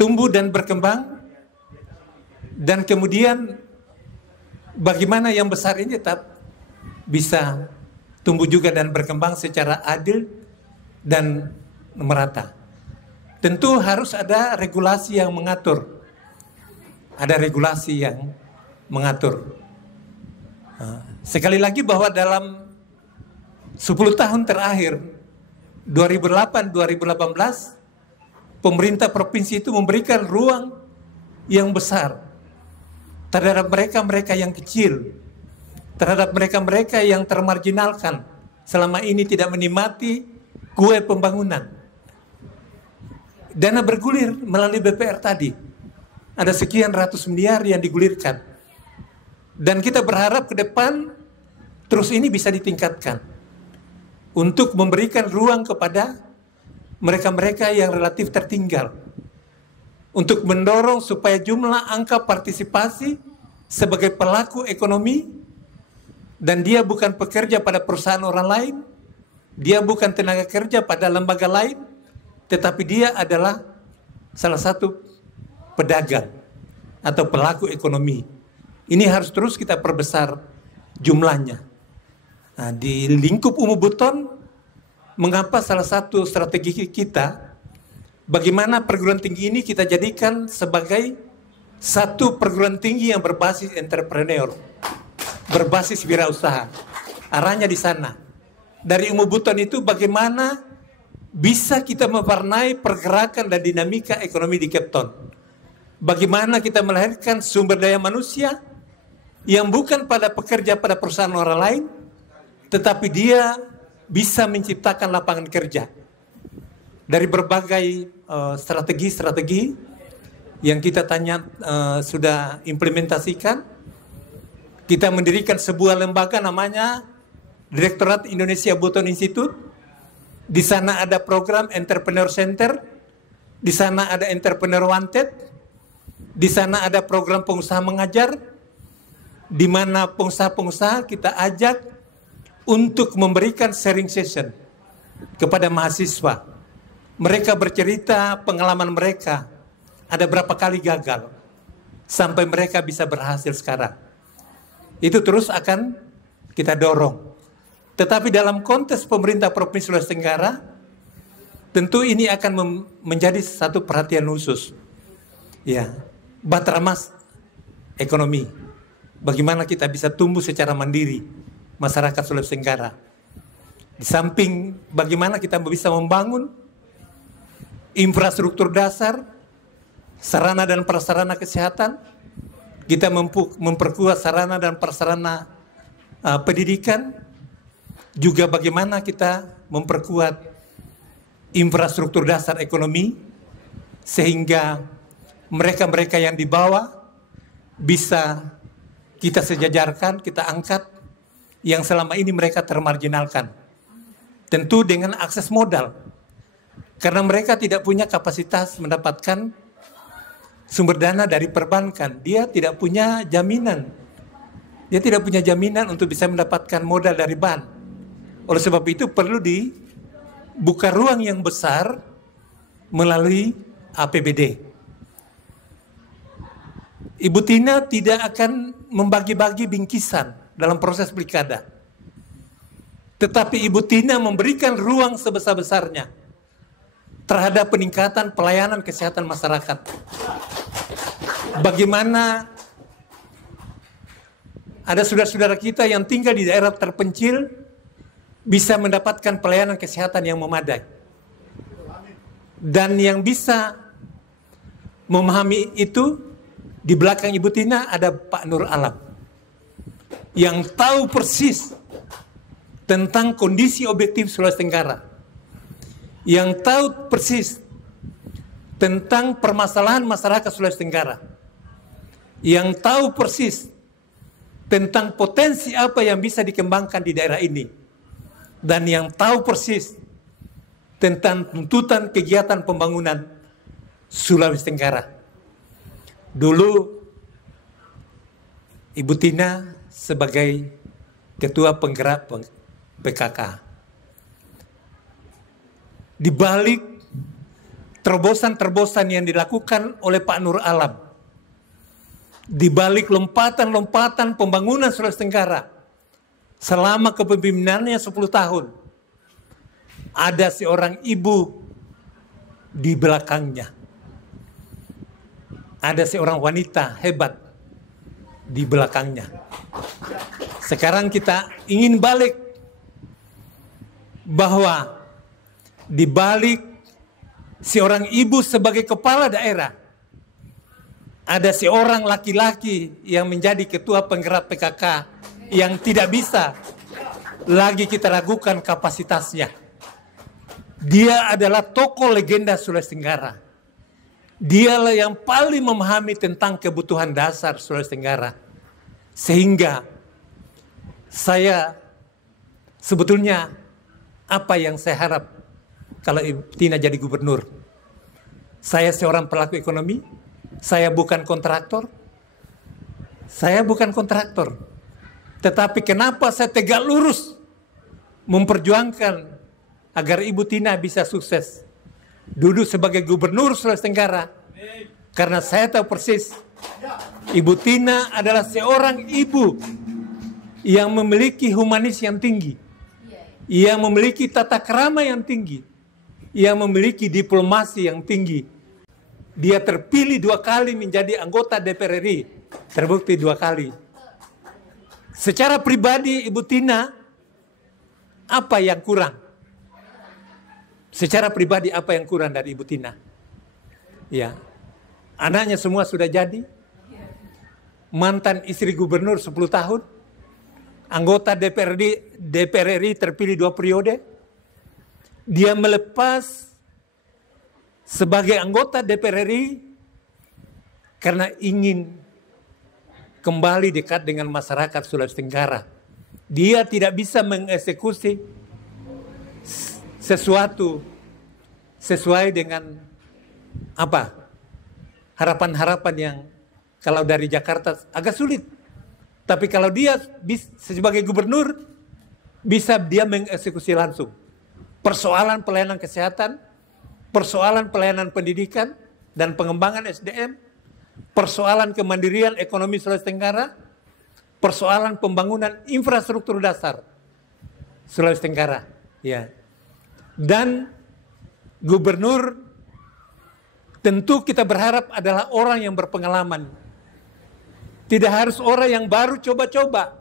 tumbuh dan berkembang, dan kemudian bagaimana yang besar ini tetap bisa tumbuh juga dan berkembang secara adil dan merata. Tentu harus ada regulasi yang mengatur. Ada regulasi yang mengatur. Sekali lagi bahwa dalam 10 tahun terakhir, 2008-2018, pemerintah provinsi itu memberikan ruang yang besar terhadap mereka-mereka yang kecil, terhadap mereka-mereka yang termarginalkan, selama ini tidak menikmati kue pembangunan. Dana bergulir melalui BPR tadi, ada sekian ratus miliar yang digulirkan. Dan kita berharap ke depan terus ini bisa ditingkatkan untuk memberikan ruang kepada mereka-mereka yang relatif tertinggal, untuk mendorong supaya jumlah angka partisipasi sebagai pelaku ekonomi, dan dia bukan pekerja pada perusahaan orang lain, dia bukan tenaga kerja pada lembaga lain, tetapi dia adalah salah satu pedagang atau pelaku ekonomi. Ini harus terus kita perbesar jumlahnya. Nah, di lingkup Umu Buton, mengapa salah satu strategi kita, bagaimana perguruan tinggi ini kita jadikan sebagai satu perguruan tinggi yang berbasis entrepreneur, berbasis wirausaha. Arahnya di sana. Dari Umu Buton itu bagaimana bisa kita mewarnai pergerakan dan dinamika ekonomi di Cape Town. Bagaimana kita melahirkan sumber daya manusia yang bukan pada pekerja pada perusahaan orang lain, tetapi dia bisa menciptakan lapangan kerja dari berbagai strategi-strategi yang kita sudah implementasikan. Kita mendirikan sebuah lembaga namanya Direktorat Indonesia Buton Institute. Di sana ada program Entrepreneur Center, di sana ada Entrepreneur Wanted, di sana ada program pengusaha mengajar, di mana pengusaha-pengusaha kita ajak untuk memberikan sharing session kepada mahasiswa. Mereka bercerita pengalaman mereka, ada berapa kali gagal, sampai mereka bisa berhasil sekarang. Itu terus akan kita dorong. Tetapi dalam konteks pemerintah Provinsi Sulawesi Tenggara, tentu ini akan menjadi satu perhatian khusus. Ya, Bahtera Emas ekonomi. Bagaimana kita bisa tumbuh secara mandiri masyarakat Sulawesi Tenggara. Di samping bagaimana kita bisa membangun infrastruktur dasar, sarana dan prasarana kesehatan, kita memperkuat sarana dan prasarana pendidikan, juga bagaimana kita memperkuat infrastruktur dasar ekonomi, sehingga mereka-mereka yang di bawah bisa kita sejajarkan, kita angkat, yang selama ini mereka termarginalkan. Tentu dengan akses modal, karena mereka tidak punya kapasitas mendapatkan sumber dana dari perbankan. Dia tidak punya jaminan. Dia tidak punya jaminan untuk bisa mendapatkan modal dari bank. Oleh sebab itu perlu dibuka ruang yang besar melalui APBD. Ibu Tina tidak akan membagi-bagi bingkisan dalam proses pilkada. Tetapi Ibu Tina memberikan ruang sebesar-besarnya terhadap peningkatan pelayanan kesehatan masyarakat. Bagaimana ada saudara-saudara kita yang tinggal di daerah terpencil bisa mendapatkan pelayanan kesehatan yang memadai. Dan yang bisa memahami itu, di belakang Ibu Tina ada Pak Nur Alam, yang tahu persis tentang kondisi objektif Sulawesi Tenggara, yang tahu persis tentang permasalahan masyarakat Sulawesi Tenggara, yang tahu persis tentang potensi apa yang bisa dikembangkan di daerah ini, dan yang tahu persis tentang tuntutan kegiatan pembangunan Sulawesi Tenggara. Dulu Ibu Tina sebagai ketua penggerak PKK, di balik terobosan-terobosan yang dilakukan oleh Pak Nur Alam, di balik lompatan-lompatan pembangunan Sulawesi Tenggara selama kepemimpinannya 10 tahun, ada seorang ibu di belakangnya. Ada seorang wanita hebat di belakangnya. Sekarang kita ingin balik, bahwa di balik seorang ibu sebagai kepala daerah, ada seorang laki-laki yang menjadi ketua penggerak PKK yang tidak bisa lagi kita ragukan kapasitasnya. Dia adalah tokoh legenda Sulawesi Tenggara. Dialah yang paling memahami tentang kebutuhan dasar Sulawesi Tenggara. Sehingga saya sebetulnya apa yang saya harap kalau Ibu Tina jadi gubernur? Saya seorang pelaku ekonomi, saya bukan kontraktor. Saya bukan kontraktor. Tetapi kenapa saya tegak lurus memperjuangkan agar Ibu Tina bisa sukses duduk sebagai gubernur Sulawesi Tenggara? Karena saya tahu persis Ibu Tina adalah seorang ibu yang memiliki humanis yang tinggi, yang memiliki tata krama yang tinggi, yang memiliki diplomasi yang tinggi. Dia terpilih 2 kali menjadi anggota DPR RI, terbukti 2 kali. Secara pribadi Ibu Tina, apa yang kurang? Secara pribadi apa yang kurang dari Ibu Tina? Ya, anaknya semua sudah jadi, mantan istri gubernur 10 tahun, anggota DPR RI terpilih 2 periode. Dia melepas sebagai anggota DPR RI karena ingin kembali dekat dengan masyarakat Sulawesi Tenggara. Dia tidak bisa mengeksekusi sesuatu sesuai dengan apa? Harapan-harapan yang kalau dari Jakarta agak sulit. Tapi kalau dia sebagai gubernur, bisa dia mengeksekusi langsung. Persoalan pelayanan kesehatan, persoalan pelayanan pendidikan dan pengembangan SDM, persoalan kemandirian ekonomi Sulawesi Tenggara, persoalan pembangunan infrastruktur dasar Sulawesi Tenggara, ya. Dan gubernur tentu kita berharap adalah orang yang berpengalaman. Tidak harus orang yang baru coba-coba.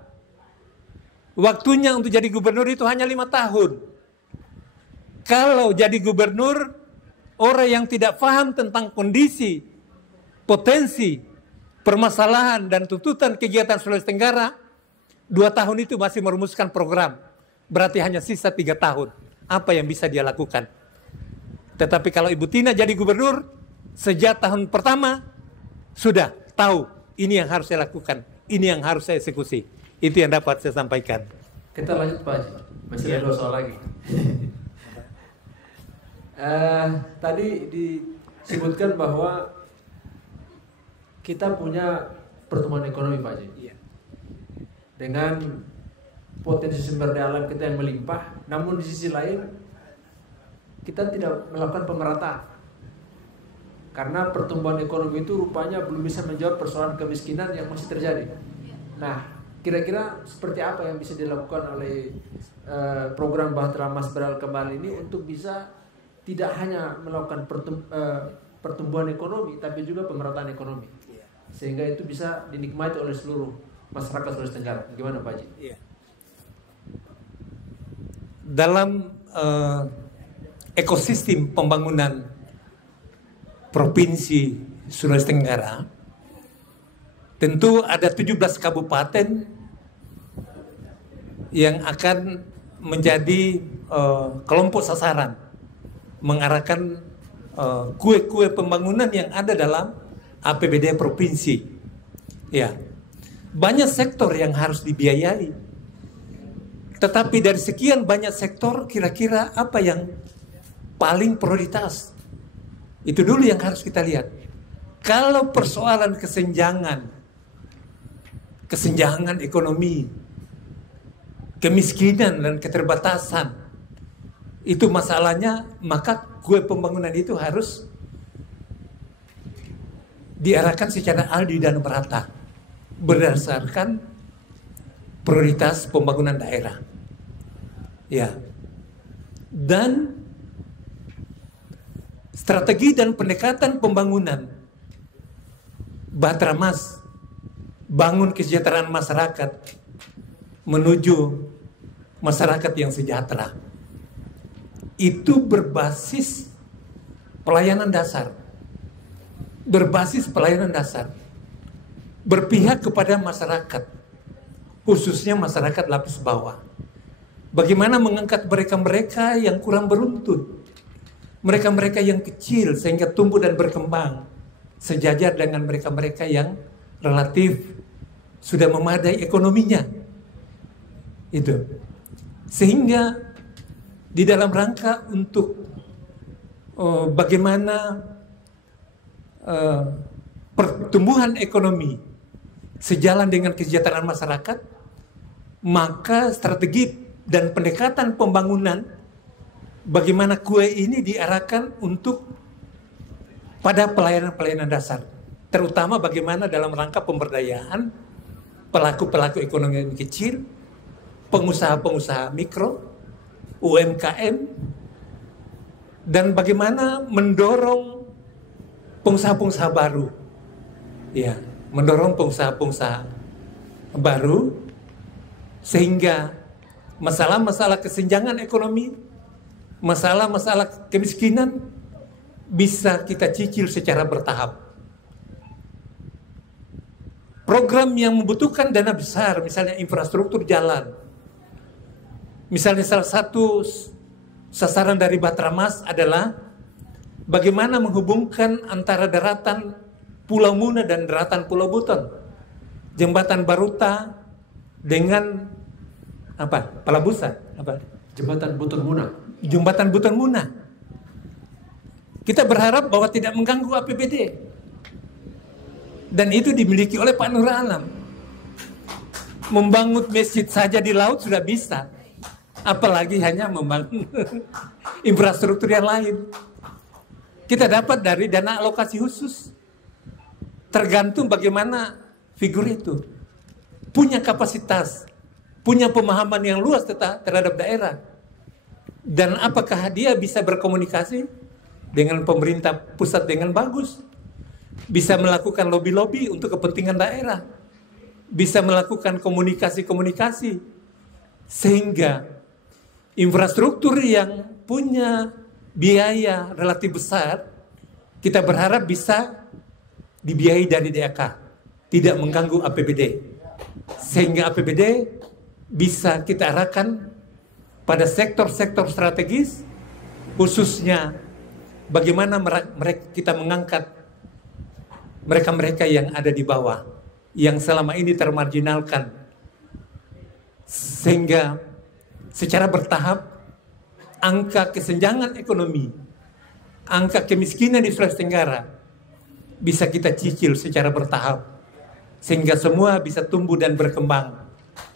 Waktunya untuk jadi gubernur itu hanya 5 tahun. Kalau jadi gubernur, orang yang tidak paham tentang kondisi, potensi, permasalahan dan tuntutan kegiatan Sulawesi Tenggara, 2 tahun itu masih merumuskan program. Berarti hanya sisa 3 tahun. Apa yang bisa dia lakukan? Tetapi kalau Ibu Tina jadi gubernur, sejak tahun pertama, sudah tahu ini yang harus saya lakukan, ini yang harus saya eksekusi. Itu yang dapat saya sampaikan. Kita lanjut Pak Haji, masih ada 2 soal lagi. Tadi disebutkan bahwa kita punya pertumbuhan ekonomi Pak Haji. Dengan potensi sumber daya alam kita yang melimpah, namun di sisi lain kita tidak melakukan pemerataan. Karena pertumbuhan ekonomi itu rupanya belum bisa menjawab persoalan kemiskinan yang masih terjadi. Nah, kira-kira seperti apa yang bisa dilakukan oleh program Bahtera Mas Beral Kembali ini untuk bisa tidak hanya melakukan pertumbuhan ekonomi, tapi juga pemerataan ekonomi, sehingga itu bisa dinikmati oleh seluruh masyarakat Sulawesi Tenggara. Gimana Pak Haji? Dalam ekosistem pembangunan Provinsi Sulawesi Tenggara, tentu ada 17 kabupaten yang akan menjadi kelompok sasaran, mengarahkan kue-kue pembangunan yang ada dalam APBD provinsi. Ya, banyak sektor yang harus dibiayai. Tetapi dari sekian banyak sektor, kira-kira apa yang paling prioritas? Itu dulu yang harus kita lihat. Kalau persoalan kesenjangan ekonomi, kemiskinan dan keterbatasan, itu masalahnya, maka kue pembangunan itu harus diarahkan secara adil dan merata berdasarkan prioritas pembangunan daerah. Ya. Dan strategi dan pendekatan pembangunan Bahtera Mas, bangun kesejahteraan masyarakat menuju masyarakat yang sejahtera, itu berbasis pelayanan dasar, berpihak kepada masyarakat, khususnya masyarakat lapis bawah. Bagaimana mengangkat mereka-mereka yang kurang beruntun, mereka-mereka yang kecil sehingga tumbuh dan berkembang sejajar dengan mereka-mereka yang relatif sudah memadai ekonominya. Itu. Sehingga di dalam rangka untuk bagaimana pertumbuhan ekonomi sejalan dengan kesejahteraan masyarakat, maka strategi dan pendekatan pembangunan bagaimana kue ini diarahkan untuk pada pelayanan-pelayanan dasar, terutama bagaimana dalam rangka pemberdayaan pelaku-pelaku ekonomi kecil, pengusaha-pengusaha mikro, UMKM, dan bagaimana mendorong pengusaha-pengusaha baru, ya, mendorong pengusaha-pengusaha baru sehingga masalah-masalah kesenjangan ekonomi, masalah-masalah kemiskinan bisa kita cicil secara bertahap. Program yang membutuhkan dana besar, misalnya infrastruktur jalan. Misalnya salah satu sasaran dari Bahtera Mas adalah bagaimana menghubungkan antara daratan Pulau Muna dan daratan Pulau Buton. Jembatan Baruta dengan Pelabusan, Jembatan Buton Muna. Jembatan Buton Muna. Kita berharap bahwa tidak mengganggu APBD. Dan itu dimiliki oleh Pak Nur Alam. Membangun masjid saja di laut sudah bisa. apalagi hanya membangun infrastruktur yang lain. Kita dapat dari dana alokasi khusus. Tergantung bagaimana figur itu punya kapasitas, punya pemahaman yang luas terhadap daerah, dan apakah dia bisa berkomunikasi dengan pemerintah pusat dengan bagus, bisa melakukan lobby-lobby untuk kepentingan daerah, bisa melakukan komunikasi-komunikasi, sehingga infrastruktur yang punya biaya relatif besar kita berharap bisa dibiayai dari DAK, tidak mengganggu APBD, sehingga APBD bisa kita arahkan pada sektor-sektor strategis, khususnya bagaimana kita mengangkat mereka-mereka yang ada di bawah, yang selama ini termarginalkan, sehingga secara bertahap angka kesenjangan ekonomi, angka kemiskinan di Sulawesi Tenggara bisa kita cicil secara bertahap, sehingga semua bisa tumbuh dan berkembang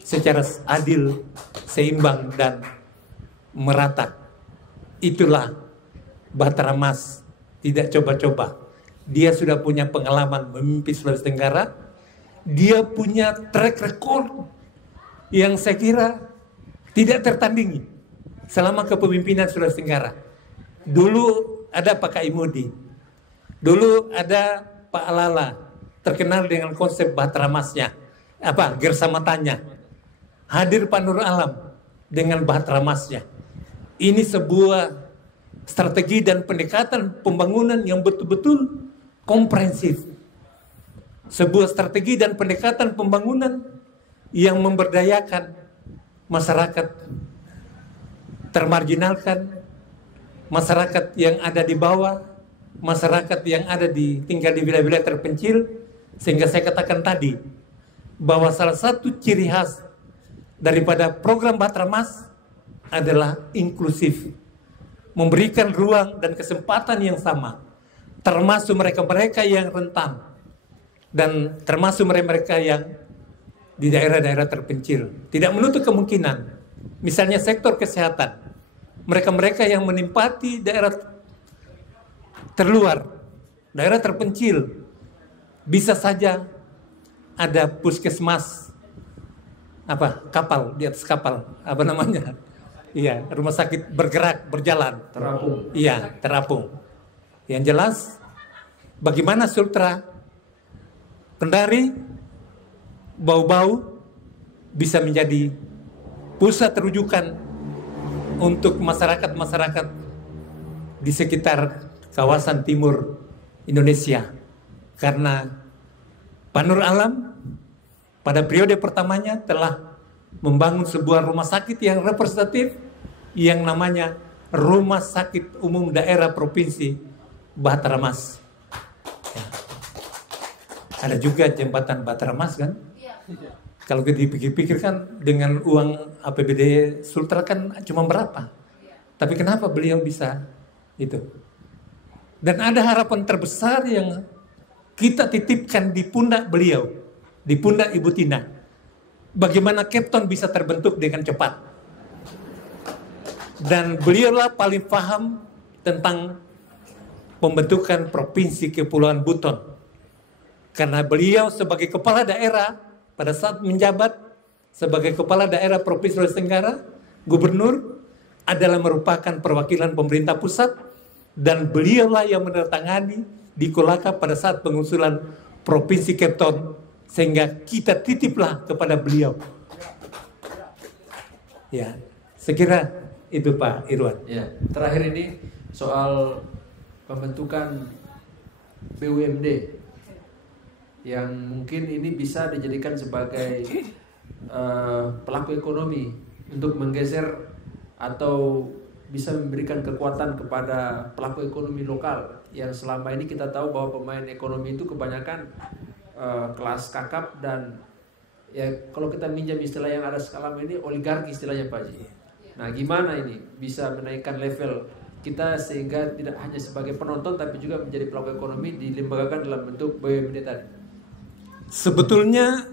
secara adil, seimbang, dan merata. Itulah Bahtera Mas, tidak coba-coba. Dia sudah punya pengalaman memimpin Sulawesi Tenggara. Dia punya track record yang saya kira tidak tertandingi selama kepemimpinan Sulawesi Tenggara. Dulu ada Pak Kaimudi, dulu ada Pak Alala, terkenal dengan konsep Bahtera Masnya, Gersamatanya. Hadir Pak Nur Alam dengan Bahtera Masnya. Ini sebuah strategi dan pendekatan pembangunan yang betul-betul komprehensif. Sebuah strategi dan pendekatan pembangunan yang memberdayakan masyarakat termarginalkan, masyarakat yang ada di bawah, masyarakat yang tinggal di wilayah-wilayah terpencil, sehingga saya katakan tadi bahwa salah satu ciri khas daripada program Bahtera Mas adalah inklusif, memberikan ruang dan kesempatan yang sama, termasuk mereka-mereka yang rentan dan termasuk mereka yang di daerah-daerah terpencil. Tidak menutup kemungkinan, misalnya sektor kesehatan, mereka-mereka yang menempati daerah terluar, daerah terpencil, bisa saja ada puskesmas, kapal, di atas kapal, iya, rumah sakit bergerak, berjalan, terapung. Iya, terapung. Yang jelas, bagaimana Sultra Kendari, Bau-Bau bisa menjadi pusat rujukan untuk masyarakat-masyarakat di sekitar kawasan timur Indonesia. Karena Pak Nur Alam pada periode pertamanya telah membangun sebuah rumah sakit yang representatif yang namanya Rumah Sakit Umum Daerah Provinsi Bahtera Mas. Ya. Ada juga jembatan Bahtera Mas kan? Kalau kita dipikir-pikir kan dengan uang APBD Sultra kan cuma berapa? Tapi kenapa beliau bisa itu? Dan ada harapan terbesar yang kita titipkan di pundak beliau, di pundak Ibu Tina. Bagaimana Kepton bisa terbentuk dengan cepat. Dan beliaulah paling paham tentang pembentukan Provinsi Kepulauan Buton. Karena beliau sebagai kepala daerah pada saat menjabat sebagai kepala daerah Provinsi Sulawesi Tenggara, gubernur adalah merupakan perwakilan pemerintah pusat, dan beliaulah yang menandatangani di Kolaka pada saat pengusulan Provinsi Kepton, sehingga kita titiplah kepada beliau. Ya, sekira itu Pak Irwan. Ya, terakhir ini soal pembentukan BUMD yang mungkin ini bisa dijadikan sebagai pelaku ekonomi untuk menggeser atau bisa memberikan kekuatan kepada pelaku ekonomi lokal yang selama ini kita tahu bahwa pemain ekonomi itu kebanyakan kelas kakap dan ya kalau kita minjam istilah yang ada sekarang ini oligarki istilahnya Pak Haji. Nah, gimana ini bisa menaikkan level kita sehingga tidak hanya sebagai penonton tapi juga menjadi pelaku ekonomi dilembagakan dalam bentuk BUMD tadi? Sebetulnya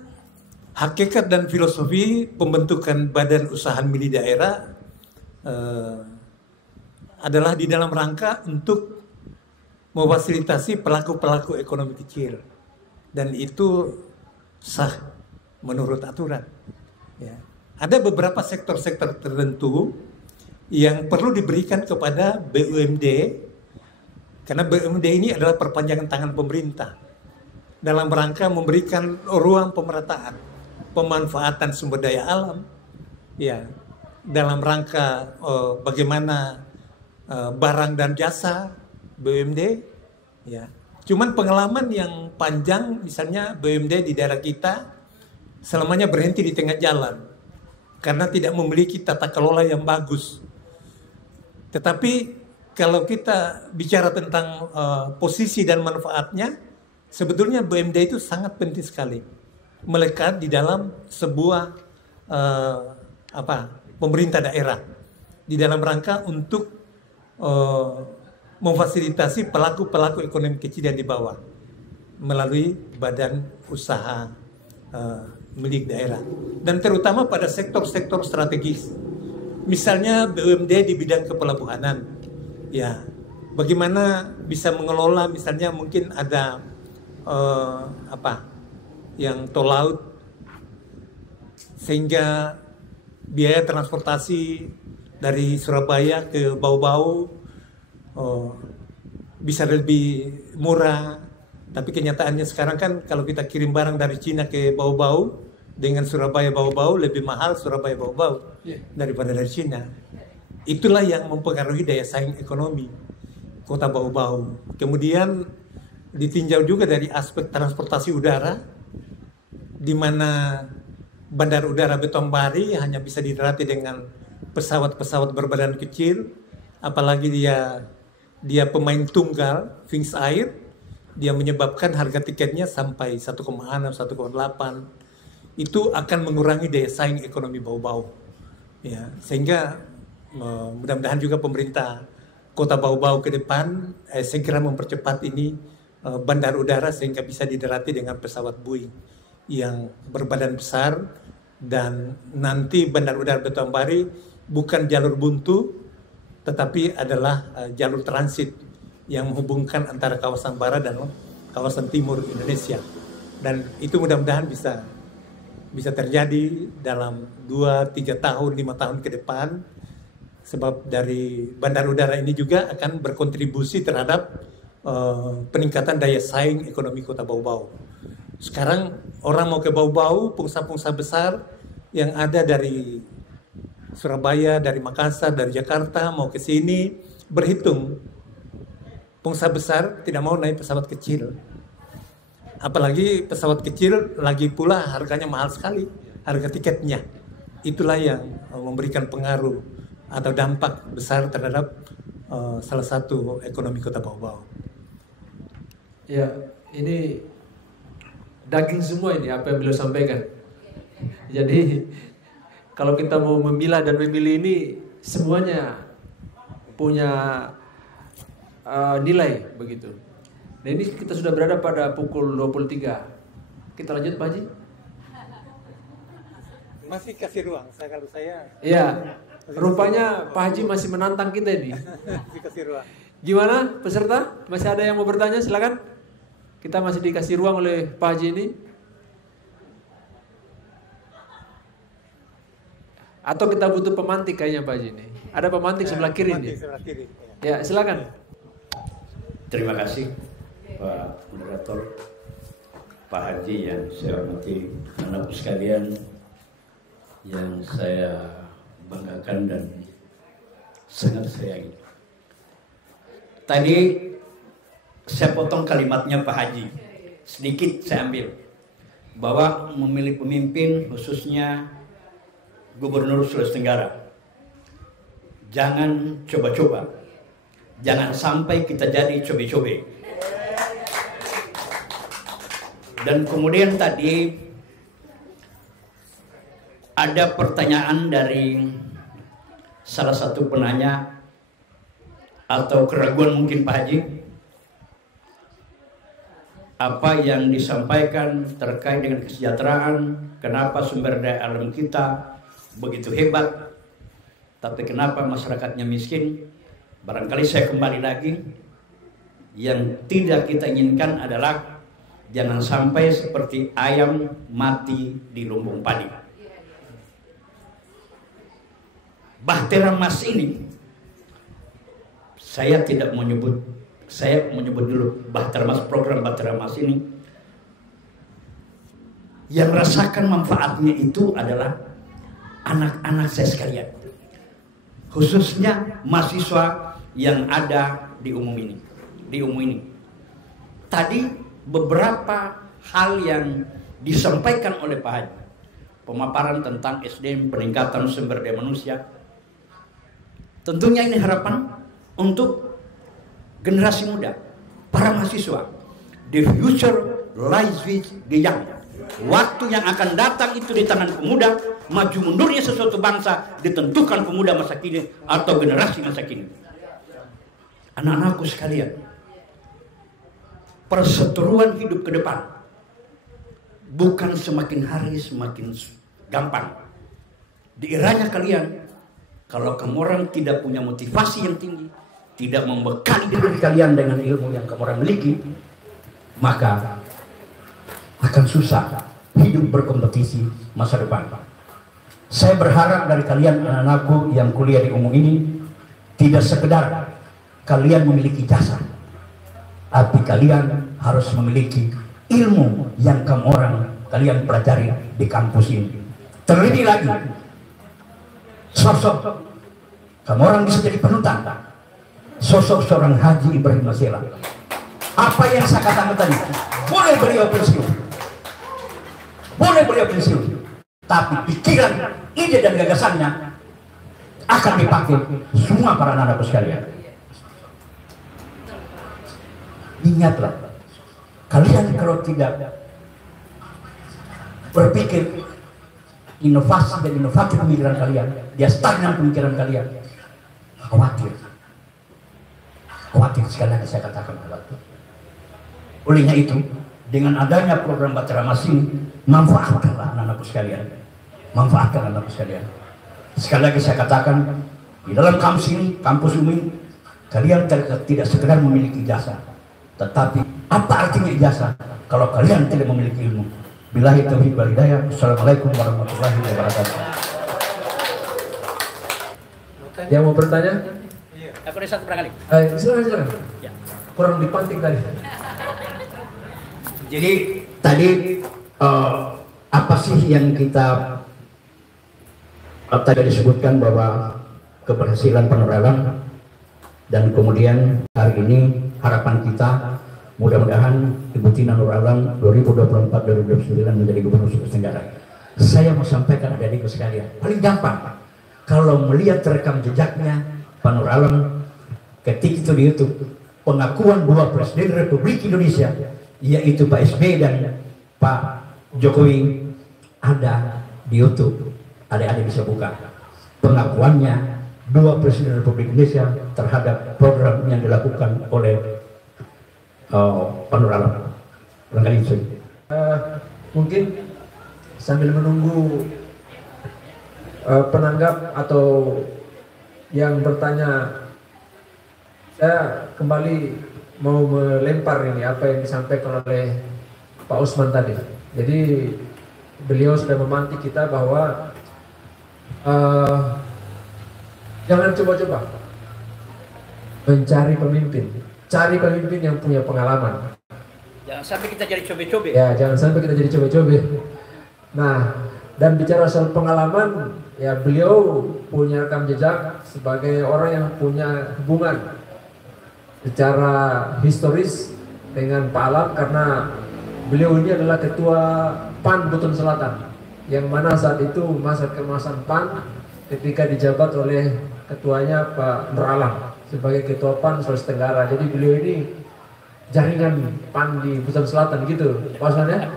hakikat dan filosofi pembentukan badan usaha milik daerah adalah di dalam rangka untuk memfasilitasi pelaku-pelaku ekonomi kecil, dan itu sah menurut aturan. Ya. Ada beberapa sektor-sektor tertentu yang perlu diberikan kepada BUMD, karena BUMD ini adalah perpanjangan tangan pemerintah dalam rangka memberikan ruang pemerataan pemanfaatan sumber daya alam, ya, dalam rangka bagaimana barang dan jasa BUMD, ya. Cuman pengalaman yang panjang, misalnya BUMD di daerah kita selamanya berhenti di tengah jalan karena tidak memiliki tata kelola yang bagus. Tetapi kalau kita bicara tentang posisi dan manfaatnya, sebetulnya BUMD itu sangat penting sekali melekat di dalam sebuah pemerintah daerah di dalam rangka untuk memfasilitasi pelaku-pelaku ekonomi kecil yang di bawah melalui badan usaha milik daerah, dan terutama pada sektor-sektor strategis, misalnya BUMD di bidang kepelabuhanan, ya, bagaimana bisa mengelola, misalnya mungkin ada yang tol laut, sehingga biaya transportasi dari Surabaya ke Bau-Bau bisa lebih murah. Tapi kenyataannya sekarang kan kalau kita kirim barang dari Cina ke Bau-Bau dengan Surabaya Bau-Bau lebih mahal Surabaya Bau-Bau daripada dari Cina. Itulah yang mempengaruhi daya saing ekonomi kota Bau-Bau. Kemudian ditinjau juga dari aspek transportasi udara, di mana Bandar Udara Betombari hanya bisa didarati dengan pesawat-pesawat berbadan kecil, apalagi dia pemain tunggal, Wings Air, dia menyebabkan harga tiketnya sampai 1,6, 1,8. Itu akan mengurangi daya saing ekonomi Bau-Bau. Ya, sehingga mudah-mudahan juga pemerintah kota Bau-Bau ke depan segera mempercepat ini bandar udara sehingga bisa didarati dengan pesawat Boeing yang berbadan besar, dan nanti Bandar Udara Betombari bukan jalur buntu tetapi adalah jalur transit yang menghubungkan antara kawasan barat dan kawasan timur Indonesia, dan itu mudah-mudahan bisa terjadi dalam 2-3 tahun, 5 tahun ke depan, sebab dari bandar udara ini juga akan berkontribusi terhadap peningkatan daya saing ekonomi kota Bau-Bau. Sekarang orang mau ke Bau-Bau, pengusaha-pengusaha besar yang ada dari Surabaya, dari Makassar, dari Jakarta mau ke sini, berhitung pengusaha besar tidak mau naik pesawat kecil. Apalagi pesawat kecil lagi pula harganya mahal sekali, harga tiketnya. Itulah yang memberikan pengaruh atau dampak besar terhadap salah satu ekonomi kota Bau-Bau. Ya, ini daging semua ini apa yang beliau sampaikan. Jadi kalau kita mau memilah dan memilih ini semuanya punya nilai begitu. Nah ini kita sudah berada pada pukul 23. Kita lanjut Pak Haji? Masih kasih ruang, kalau saya. Iya, rupanya Pak Haji masih menantang kita ini. Masih kasih ruang. Gimana peserta? Masih ada yang mau bertanya? Silakan. Kita masih dikasih ruang oleh Pak Haji ini. Atau kita butuh pemantik kayaknya Pak Haji ini. Ada pemantik sebelah kiri nih. Ya, silakan. Terima kasih Pak Moderator, Pak Haji yang saya hormati, anak sekalian yang saya banggakan dan sangat sayangi. Tadi saya potong kalimatnya Pak Haji, sedikit saya ambil, bahwa memilih pemimpin khususnya Gubernur Sulawesi Tenggara, jangan coba-coba, jangan sampai kita jadi cobe-cobe. Dan kemudian tadi ada pertanyaan dari salah satu penanya atau keraguan mungkin Pak Haji, apa yang disampaikan terkait dengan kesejahteraan, kenapa sumber daya alam kita begitu hebat, Tapi kenapa masyarakatnya miskin? Barangkali saya kembali lagi, yang tidak kita inginkan adalah jangan sampai seperti ayam mati di lumbung padi. Bahtera Mas ini, saya tidak menyebut, saya menyebut dulu Bahtera Mas, program Bahtera Mas ini, yang merasakan manfaatnya itu adalah anak-anak saya sekalian, khususnya mahasiswa yang ada di umum ini. Tadi beberapa hal yang disampaikan oleh Pak Haji, pemaparan tentang SDM, peningkatan sumber daya manusia. Tentunya ini harapan untuk generasi muda, para mahasiswa. The future lies with the young. Waktu yang akan datang itu di tangan pemuda. Maju mundurnya sesuatu bangsa ditentukan pemuda masa kini atau generasi masa kini. Anak-anakku sekalian, perseteruan hidup ke depan bukan semakin hari semakin gampang. Di eranya kalian, kalau kamu orang tidak punya motivasi yang tinggi, tidak membekali diri kalian dengan ilmu yang kamu orang miliki, maka akan susah hidup berkompetisi masa depan. Saya berharap dari kalian anak-anakku yang kuliah di umum ini, tidak sekedar kalian memiliki jasa, tapi kalian harus memiliki ilmu yang kamu orang kalian pelajari di kampus ini. Terlebih lagi, sosok kamu orang bisa jadi panutan, sosok seorang Haji Ibrahim Masela. Apa yang saya katakan tadi, boleh beliau pensiun, boleh beliau pensiun, tapi pikiran, ide dan gagasannya akan dipakai semua para anak-anakku sekalian. Ingatlah, kalian kalau tidak berpikir inovasi dan inovatif pemikiran kalian, dia stagnan pemikiran kalian, khawatir sekali lagi saya katakan khawatir. Olehnya itu, dengan adanya program Bahtera Mas ini, manfaatkanlah anak-anakku sekalian, manfaatkan anak-anakku sekalian. Sekali lagi saya katakan, di dalam kampus ini, kampus UMI, kalian tidak sekedar memiliki jasa, tetapi apa artinya ijazah kalau kalian tidak memiliki ilmu? Billahi taufiq wal hidayah. Assalamualaikum warahmatullahi wabarakatuh. Yang mau bertanya? Aku ada satu barangkali. Silakan. Ya. Kurang dipantik tadi. Jadi tadi apa sih yang kita tadi disebutkan bahwa keberhasilan penerapan, dan kemudian hari ini harapan kita mudah-mudahan Ibu Tina Nur Alam 2024-2029 menjadi Gubernur Sulawesi Tenggara. Saya mau sampaikan adik-adikku sekalian, paling gampang kalau melihat rekam jejaknya Pak Nur Alam ketik itu di YouTube, pengakuan dua Presiden Republik Indonesia, yaitu Pak SBY dan Pak Jokowi, ada di YouTube. Adik-adik bisa buka pengakuannya dua Presiden Republik Indonesia terhadap program yang dilakukan oleh Pak Nur Alam. Mungkin sambil menunggu penanggap atau yang bertanya, saya kembali mau melempar ini apa yang disampaikan oleh Pak Usman tadi. Jadi beliau sudah memantik kita bahwa jangan coba-coba mencari pemimpin, cari pemimpin yang punya pengalaman. Jangan sampai kita jadi cobe-cobe. Ya, jangan sampai kita jadi cobe-cobe. Nah, dan bicara soal pengalaman, ya beliau punya rekam jejak sebagai orang yang punya hubungan secara historis dengan Pak Alam, karena beliau ini adalah ketua PAN Buton Selatan, yang mana saat itu masa keemasan PAN ketika dijabat oleh ketuanya Pak Nur Alam sebagai ketua PAN Sulawesi Tenggara. Jadi beliau ini jaringan PAN di Buton Selatan gitu, maksudnya.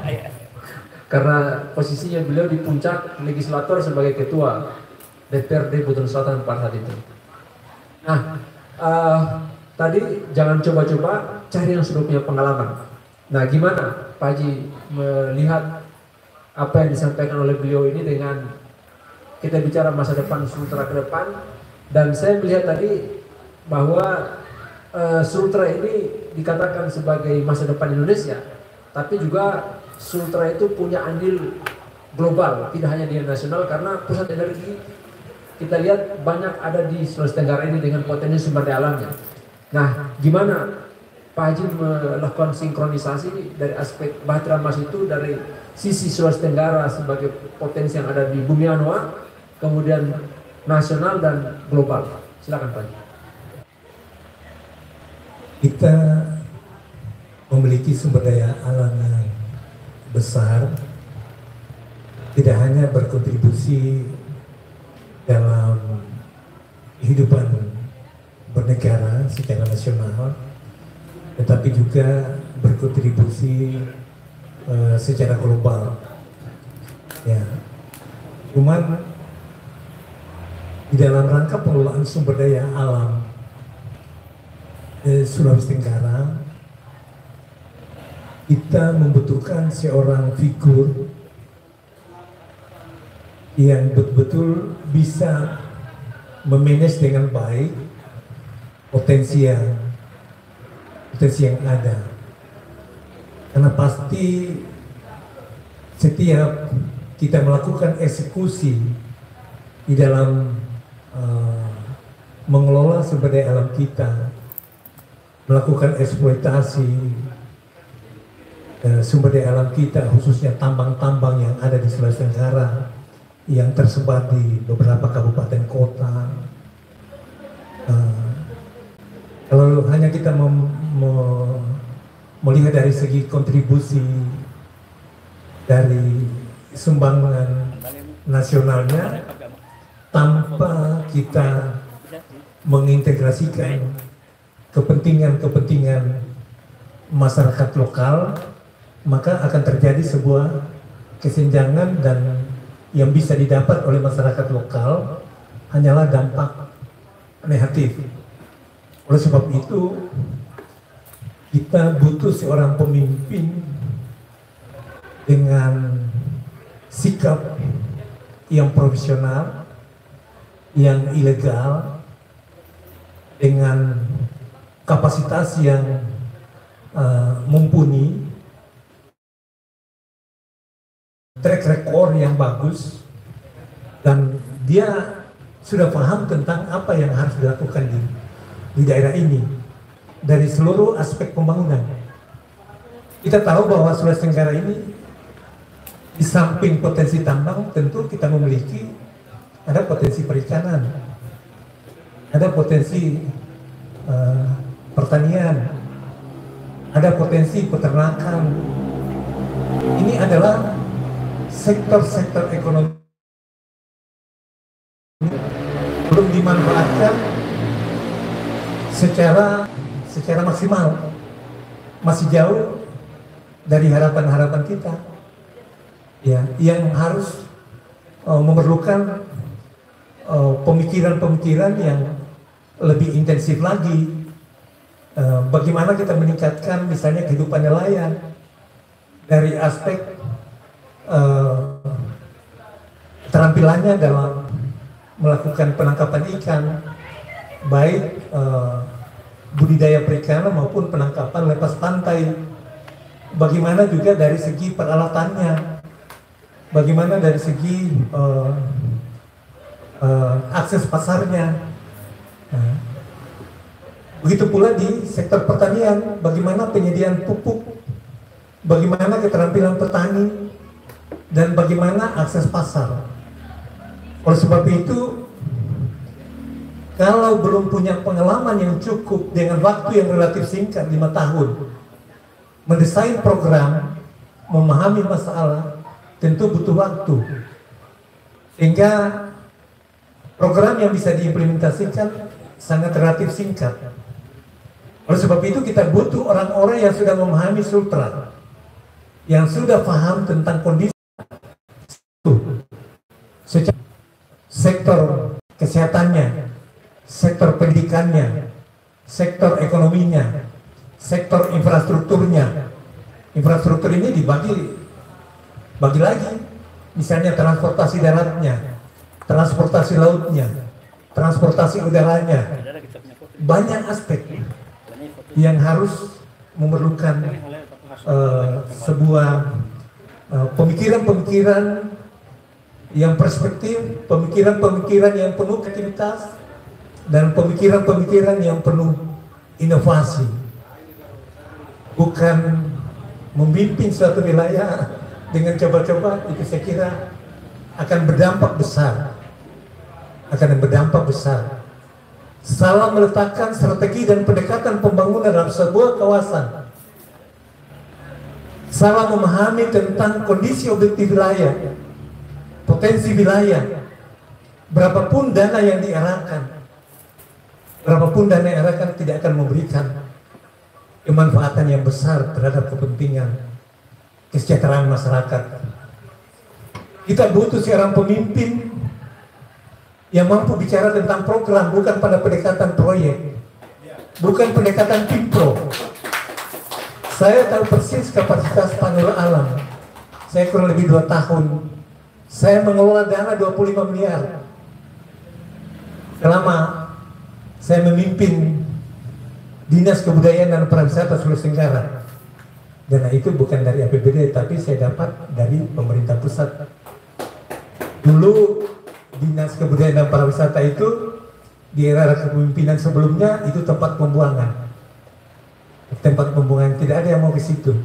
Karena posisinya beliau di puncak legislator sebagai ketua DPRD Buton Selatan pada saat itu. Nah, tadi jangan coba-coba, cari yang sudah punya pengalaman. Nah, gimana Pak Haji melihat apa yang disampaikan oleh beliau ini dengan kita bicara masa depan Sultra ke depan, dan saya melihat tadi bahwa Sultra ini dikatakan sebagai masa depan Indonesia, tapi juga Sultra itu punya andil global, tidak hanya di nasional, karena pusat energi kita lihat banyak ada di Sulawesi Tenggara ini dengan potensi sumber daya alamnya. Nah, gimana Pak Haji melakukan sinkronisasi dari aspek Bahtera Mas itu dari sisi Sulawesi Tenggara sebagai potensi yang ada di Bumi Anoa, kemudian nasional dan global. Silakan Pak Haji. Kita memiliki sumber daya alam yang besar, tidak hanya berkontribusi dalam kehidupan bernegara secara nasional, tetapi juga berkontribusi secara global. Ya, cuman di dalam rangka pengelolaan sumber daya alam Sulawesi Tenggara, kita membutuhkan seorang figur yang betul-betul bisa memanage dengan baik potensi yang ada. Karena pasti setiap kita melakukan eksekusi di dalam mengelola sumber daya alam kita, melakukan eksploitasi sumber daya alam kita, khususnya tambang-tambang yang ada di Sulawesi Tenggara yang tersebar di beberapa kabupaten kota. Kalau hanya kita melihat dari segi kontribusi dari sumbangan nasionalnya, tanpa kita mengintegrasikan kepentingan masyarakat lokal, maka akan terjadi sebuah kesenjangan, dan yang bisa didapat oleh masyarakat lokal hanyalah dampak negatif. Oleh sebab itu, kita butuh seorang pemimpin dengan sikap yang profesional, yang ilegal, dengan kapasitas yang mumpuni, track record yang bagus, dan dia sudah paham tentang apa yang harus dilakukan di daerah ini dari seluruh aspek pembangunan. Kita tahu bahwa Sulawesi Tenggara ini di samping potensi tambang, tentu kita memiliki ada potensi perikanan, ada potensi pertanian, ada potensi peternakan. Ini adalah sektor-sektor ekonomi belum dimanfaatkan secara maksimal, masih jauh dari harapan-harapan kita, ya, yang harus memerlukan pemikiran-pemikiran yang lebih intensif lagi. Bagaimana kita meningkatkan misalnya kehidupan nelayan dari aspek keterampilannya dalam melakukan penangkapan ikan, baik budidaya perikanan maupun penangkapan lepas pantai. Bagaimana juga dari segi peralatannya, bagaimana dari segi akses pasarnya. Begitu pula di sektor pertanian, bagaimana penyediaan pupuk, bagaimana keterampilan petani, dan bagaimana akses pasar. Oleh sebab itu, kalau belum punya pengalaman yang cukup dengan waktu yang relatif singkat, 5 tahun, mendesain program, memahami masalah, tentu butuh waktu. Sehingga program yang bisa diimplementasikan sangat relatif singkat. Oleh sebab itu kita butuh orang-orang yang sudah memahami Sultra, yang sudah paham tentang kondisi sektor kesehatannya, sektor pendidikannya, sektor ekonominya, sektor infrastrukturnya. Infrastruktur ini dibagi lagi, misalnya transportasi daratnya, transportasi lautnya, transportasi udaranya, banyak aspek yang harus memerlukan sebuah pemikiran-pemikiran yang perspektif, pemikiran-pemikiran yang penuh kreativitas, dan pemikiran-pemikiran yang penuh inovasi. Bukan memimpin suatu wilayah dengan coba-coba, itu saya kira akan berdampak besar. Salah meletakkan strategi dan pendekatan pembangunan dalam sebuah kawasan, salah memahami tentang kondisi objektif wilayah, potensi wilayah, berapapun dana yang diarahkan tidak akan memberikan kemanfaatan yang besar terhadap kepentingan kesejahteraan masyarakat. Kita butuh seorang pemimpin yang mampu bicara tentang program, bukan pada pendekatan proyek, bukan pendekatan pimpro. Saya tahu persis kapasitas Pak Nur Alam. Saya kurang lebih 2 tahun. Saya mengelola dana 25 miliar. Selama saya memimpin Dinas Kebudayaan dan Pariwisata Sulawesi Tenggara. Dana itu bukan dari APBD, tapi saya dapat dari pemerintah pusat. Dulu Dinas Kebudayaan dan Pariwisata itu di era kepemimpinan sebelumnya itu tempat pembuangan. Tidak ada yang mau ke situ.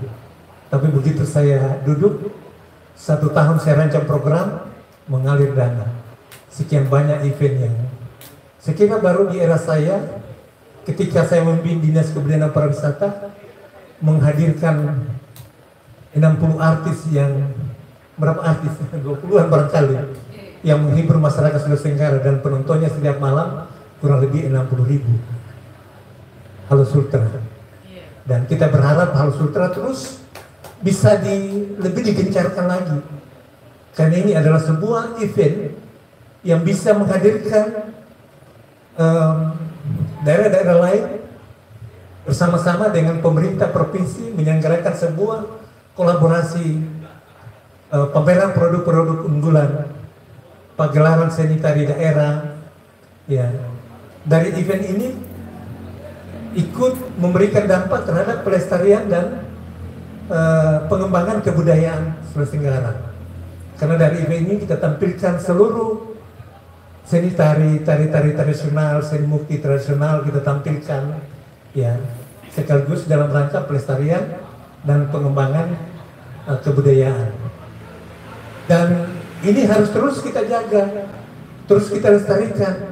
Tapi begitu saya duduk 1 tahun, saya rancang program, mengalir dana. Sekian banyak event yang saya kira baru di era saya, ketika saya memimpin Dinas Kebudayaan dan Pariwisata, menghadirkan 60 artis yang, berapa artis? 20-an barangkali, yang menghibur masyarakat Sulawesi Tenggara, dan penontonnya setiap malam kurang lebih 60.000. Halo Sultra. Dan kita berharap Halo Sultra terus bisa lebih digencarkan lagi, karena ini adalah sebuah event yang bisa menghadirkan daerah-daerah lain bersama-sama dengan pemerintah provinsi, menyelenggarakan sebuah kolaborasi pameran produk-produk unggulan, pagelaran seni tari daerah. Ya, dari event ini ikut memberikan dampak terhadap pelestarian dan pengembangan kebudayaan Sulawesi Tenggara. Karena dari event ini kita tampilkan seluruh seni tari tradisional, seni mukti tradisional kita tampilkan, ya, sekaligus dalam rangka pelestarian dan pengembangan kebudayaan. Dan ini harus terus kita jaga, terus kita lestarikan,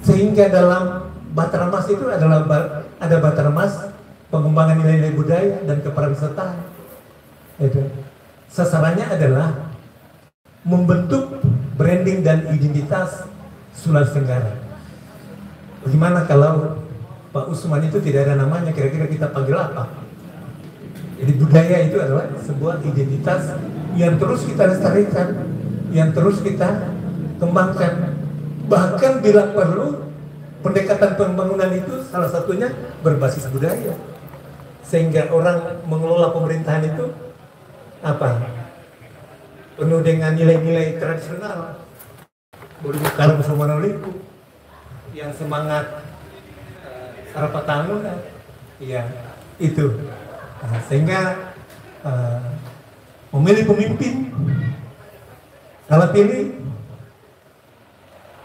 sehingga dalam Batramas itu adalah ada Batramas pengembangan nilai-nilai budaya dan kepariwisataan. Sasarannya adalah membentuk branding dan identitas Sulawesi Tenggara. Bagaimana kalau Pak Usman itu tidak ada namanya, kira-kira kita panggil apa? Jadi budaya itu adalah sebuah identitas yang terus kita lestarikan, yang terus kita kembangkan. Bahkan bila perlu, pendekatan pembangunan itu salah satunya berbasis budaya, sehingga orang mengelola pemerintahan itu penuh dengan nilai-nilai tradisional. Kalau bersama Noliku yang semangat Rapatangun, ya itu. Sehingga memilih pemimpin, salah pilih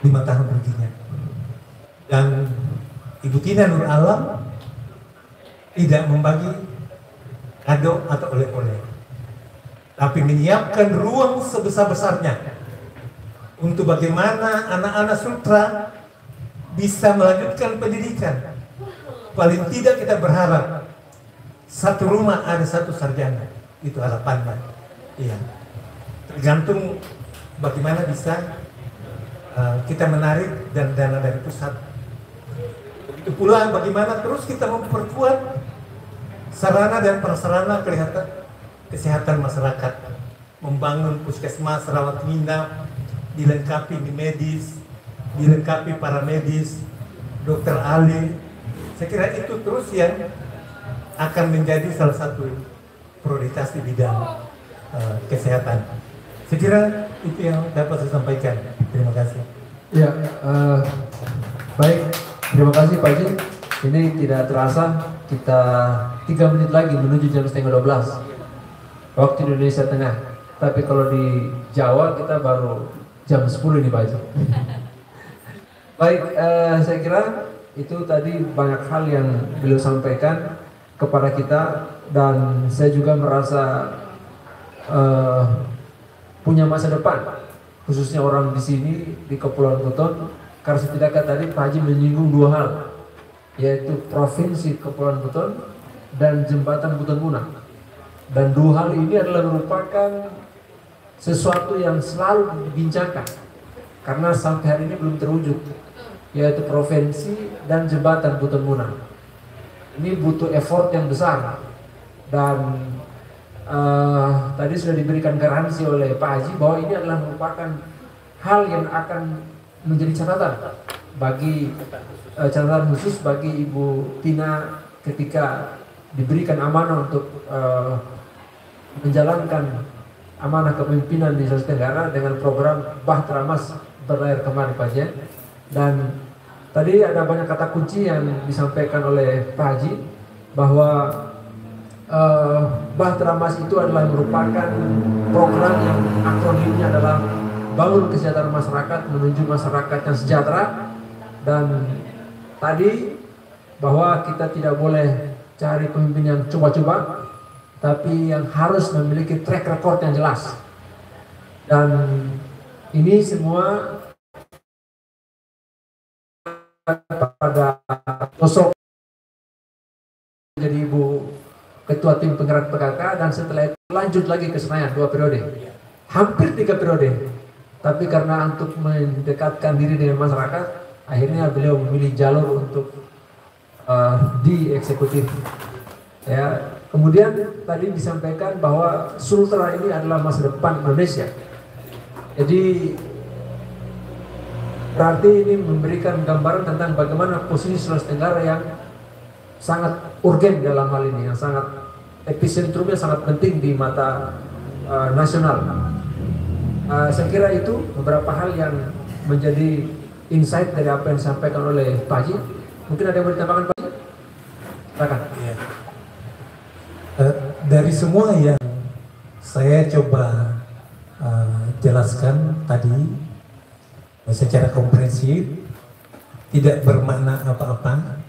5 tahun berikutnya. Dan Ibu Tina Nur Alam tidak membagi kado atau oleh-oleh, tapi menyiapkan ruang sebesar-besarnya untuk bagaimana anak-anak Sultra bisa melanjutkan pendidikan. Paling tidak kita berharap satu rumah ada 1 sarjana, itu harapannya. Iya. Tergantung bagaimana bisa kita menarik dan dana dari pusat. Begitu pula bagaimana terus kita memperkuat sarana dan prasarana kesehatan masyarakat, membangun puskesmas, rawat inap, dilengkapi di medis, dilengkapi paramedis, dokter ahli. Saya kira itu terus yang akan menjadi salah satu prioritas di bidang kesehatan. Saya kira itu yang dapat saya sampaikan. Terima kasih. Ya, baik. Terima kasih Pak Haji. Ini tidak terasa kita 3 menit lagi menuju jam 11:30 waktu Indonesia Tengah. Tapi kalau di Jawa kita baru jam 10 nih Pak Haji. Baik, saya kira itu tadi banyak hal yang beliau sampaikan kepada kita, dan saya juga merasa punya masa depan, khususnya orang di sini di Kepulauan Buton, karena setidaknya tadi Pak Haji menyinggung 2 hal, yaitu Provinsi Kepulauan Buton dan Jembatan Buton Munah. Dan 2 hal ini adalah merupakan sesuatu yang selalu dibincangkan karena sampai hari ini belum terwujud, yaitu Provinsi dan Jembatan Buton Munah. Ini butuh effort yang besar, dan tadi sudah diberikan garansi oleh Pak Haji bahwa ini adalah merupakan hal yang akan menjadi catatan bagi catatan khusus bagi Ibu Tina ketika diberikan amanah untuk menjalankan amanah kepemimpinan di Sulawesi Tenggara dengan program Bahtera Mas berlayar kemari Pak Haji. Dan tadi ada banyak kata kunci yang disampaikan oleh Pak Haji bahwa Bahtera Mas itu adalah merupakan program yang akronimnya adalah bangun kesejahteraan masyarakat menuju masyarakat yang sejahtera. Dan tadi bahwa kita tidak boleh cari pemimpin yang coba-coba, tapi yang harus memiliki track record yang jelas. Dan ini semua pada sosok jadi Ibu Ketua Tim Penggerak PKK, dan setelah itu lanjut lagi ke Senayan 2 periode, hampir 3 periode. Tapi karena untuk mendekatkan diri dengan masyarakat, akhirnya beliau memilih jalur untuk di eksekutif. Ya, kemudian tadi disampaikan bahwa Sultra ini adalah masa depan Indonesia. Jadi berarti ini memberikan gambaran tentang bagaimana posisi Sulawesi Tenggara yang sangat urgen dalam hal ini, yang sangat epicentrumnya sangat penting di mata nasional. Saya kira itu beberapa hal yang menjadi insight dari apa yang disampaikan oleh Pak Haji. Mungkin ada yang mau ditambahkan Pak Haji? Silakan. Ya. Dari semua yang saya coba jelaskan tadi secara komprehensif, tidak bermakna apa-apa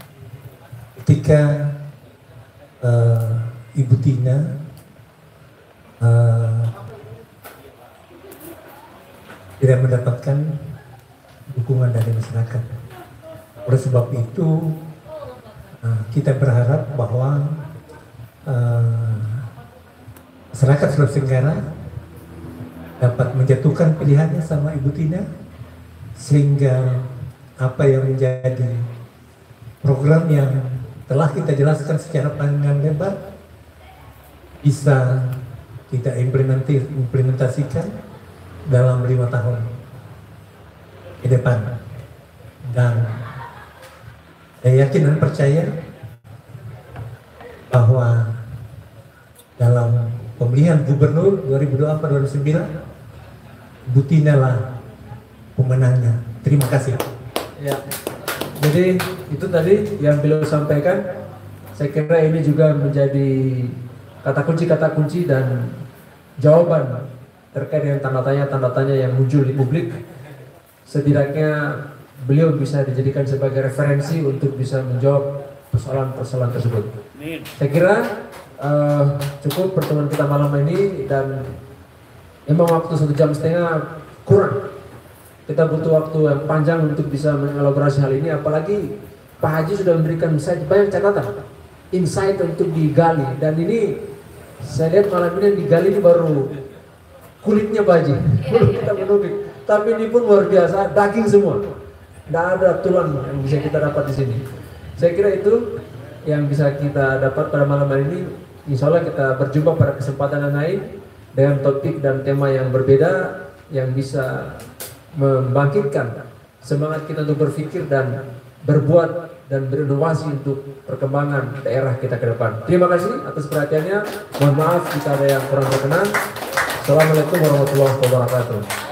ketika Ibu Tina tidak mendapatkan dukungan dari masyarakat. Oleh sebab itu kita berharap bahwa masyarakat Sulawesi Tenggara dapat menjatuhkan pilihannya sama Ibu Tina, sehingga apa yang menjadi program yang telah kita jelaskan secara panjang lebar bisa kita implementasikan dalam 5 tahun ke depan. Dan saya yakin dan percaya bahwa dalam pemilihan gubernur 2024-2029 Bu Tina lah pemenangnya. Terima kasih. Ya. Jadi itu tadi yang beliau sampaikan. Saya kira ini juga menjadi kata kunci dan jawaban terkait dengan tanda tanya yang muncul di publik. Setidaknya beliau bisa dijadikan sebagai referensi untuk bisa menjawab persoalan-persoalan tersebut. Saya kira cukup pertemuan kita malam ini, dan memang waktu 1,5 jam kurang. Kita butuh waktu yang panjang untuk bisa mengelaborasi hal ini, apalagi Pak Haji sudah memberikan banyak catatan, insight untuk digali, dan ini saya lihat malam ini yang digali ini baru kulitnya Pak Haji, kita menubik, tapi ini pun luar biasa, daging semua, tidak ada tulang yang bisa kita dapat di sini. Saya kira itu yang bisa kita dapat pada malam hari ini. Insya Allah kita berjumpa pada kesempatan yang lain dengan topik dan tema yang berbeda, yang bisa membangkitkan semangat kita untuk berpikir dan berbuat dan berinovasi untuk perkembangan daerah kita ke depan. Terima kasih atas perhatiannya. Mohon maaf jika ada yang kurang berkenan. Assalamualaikum warahmatullahi wabarakatuh.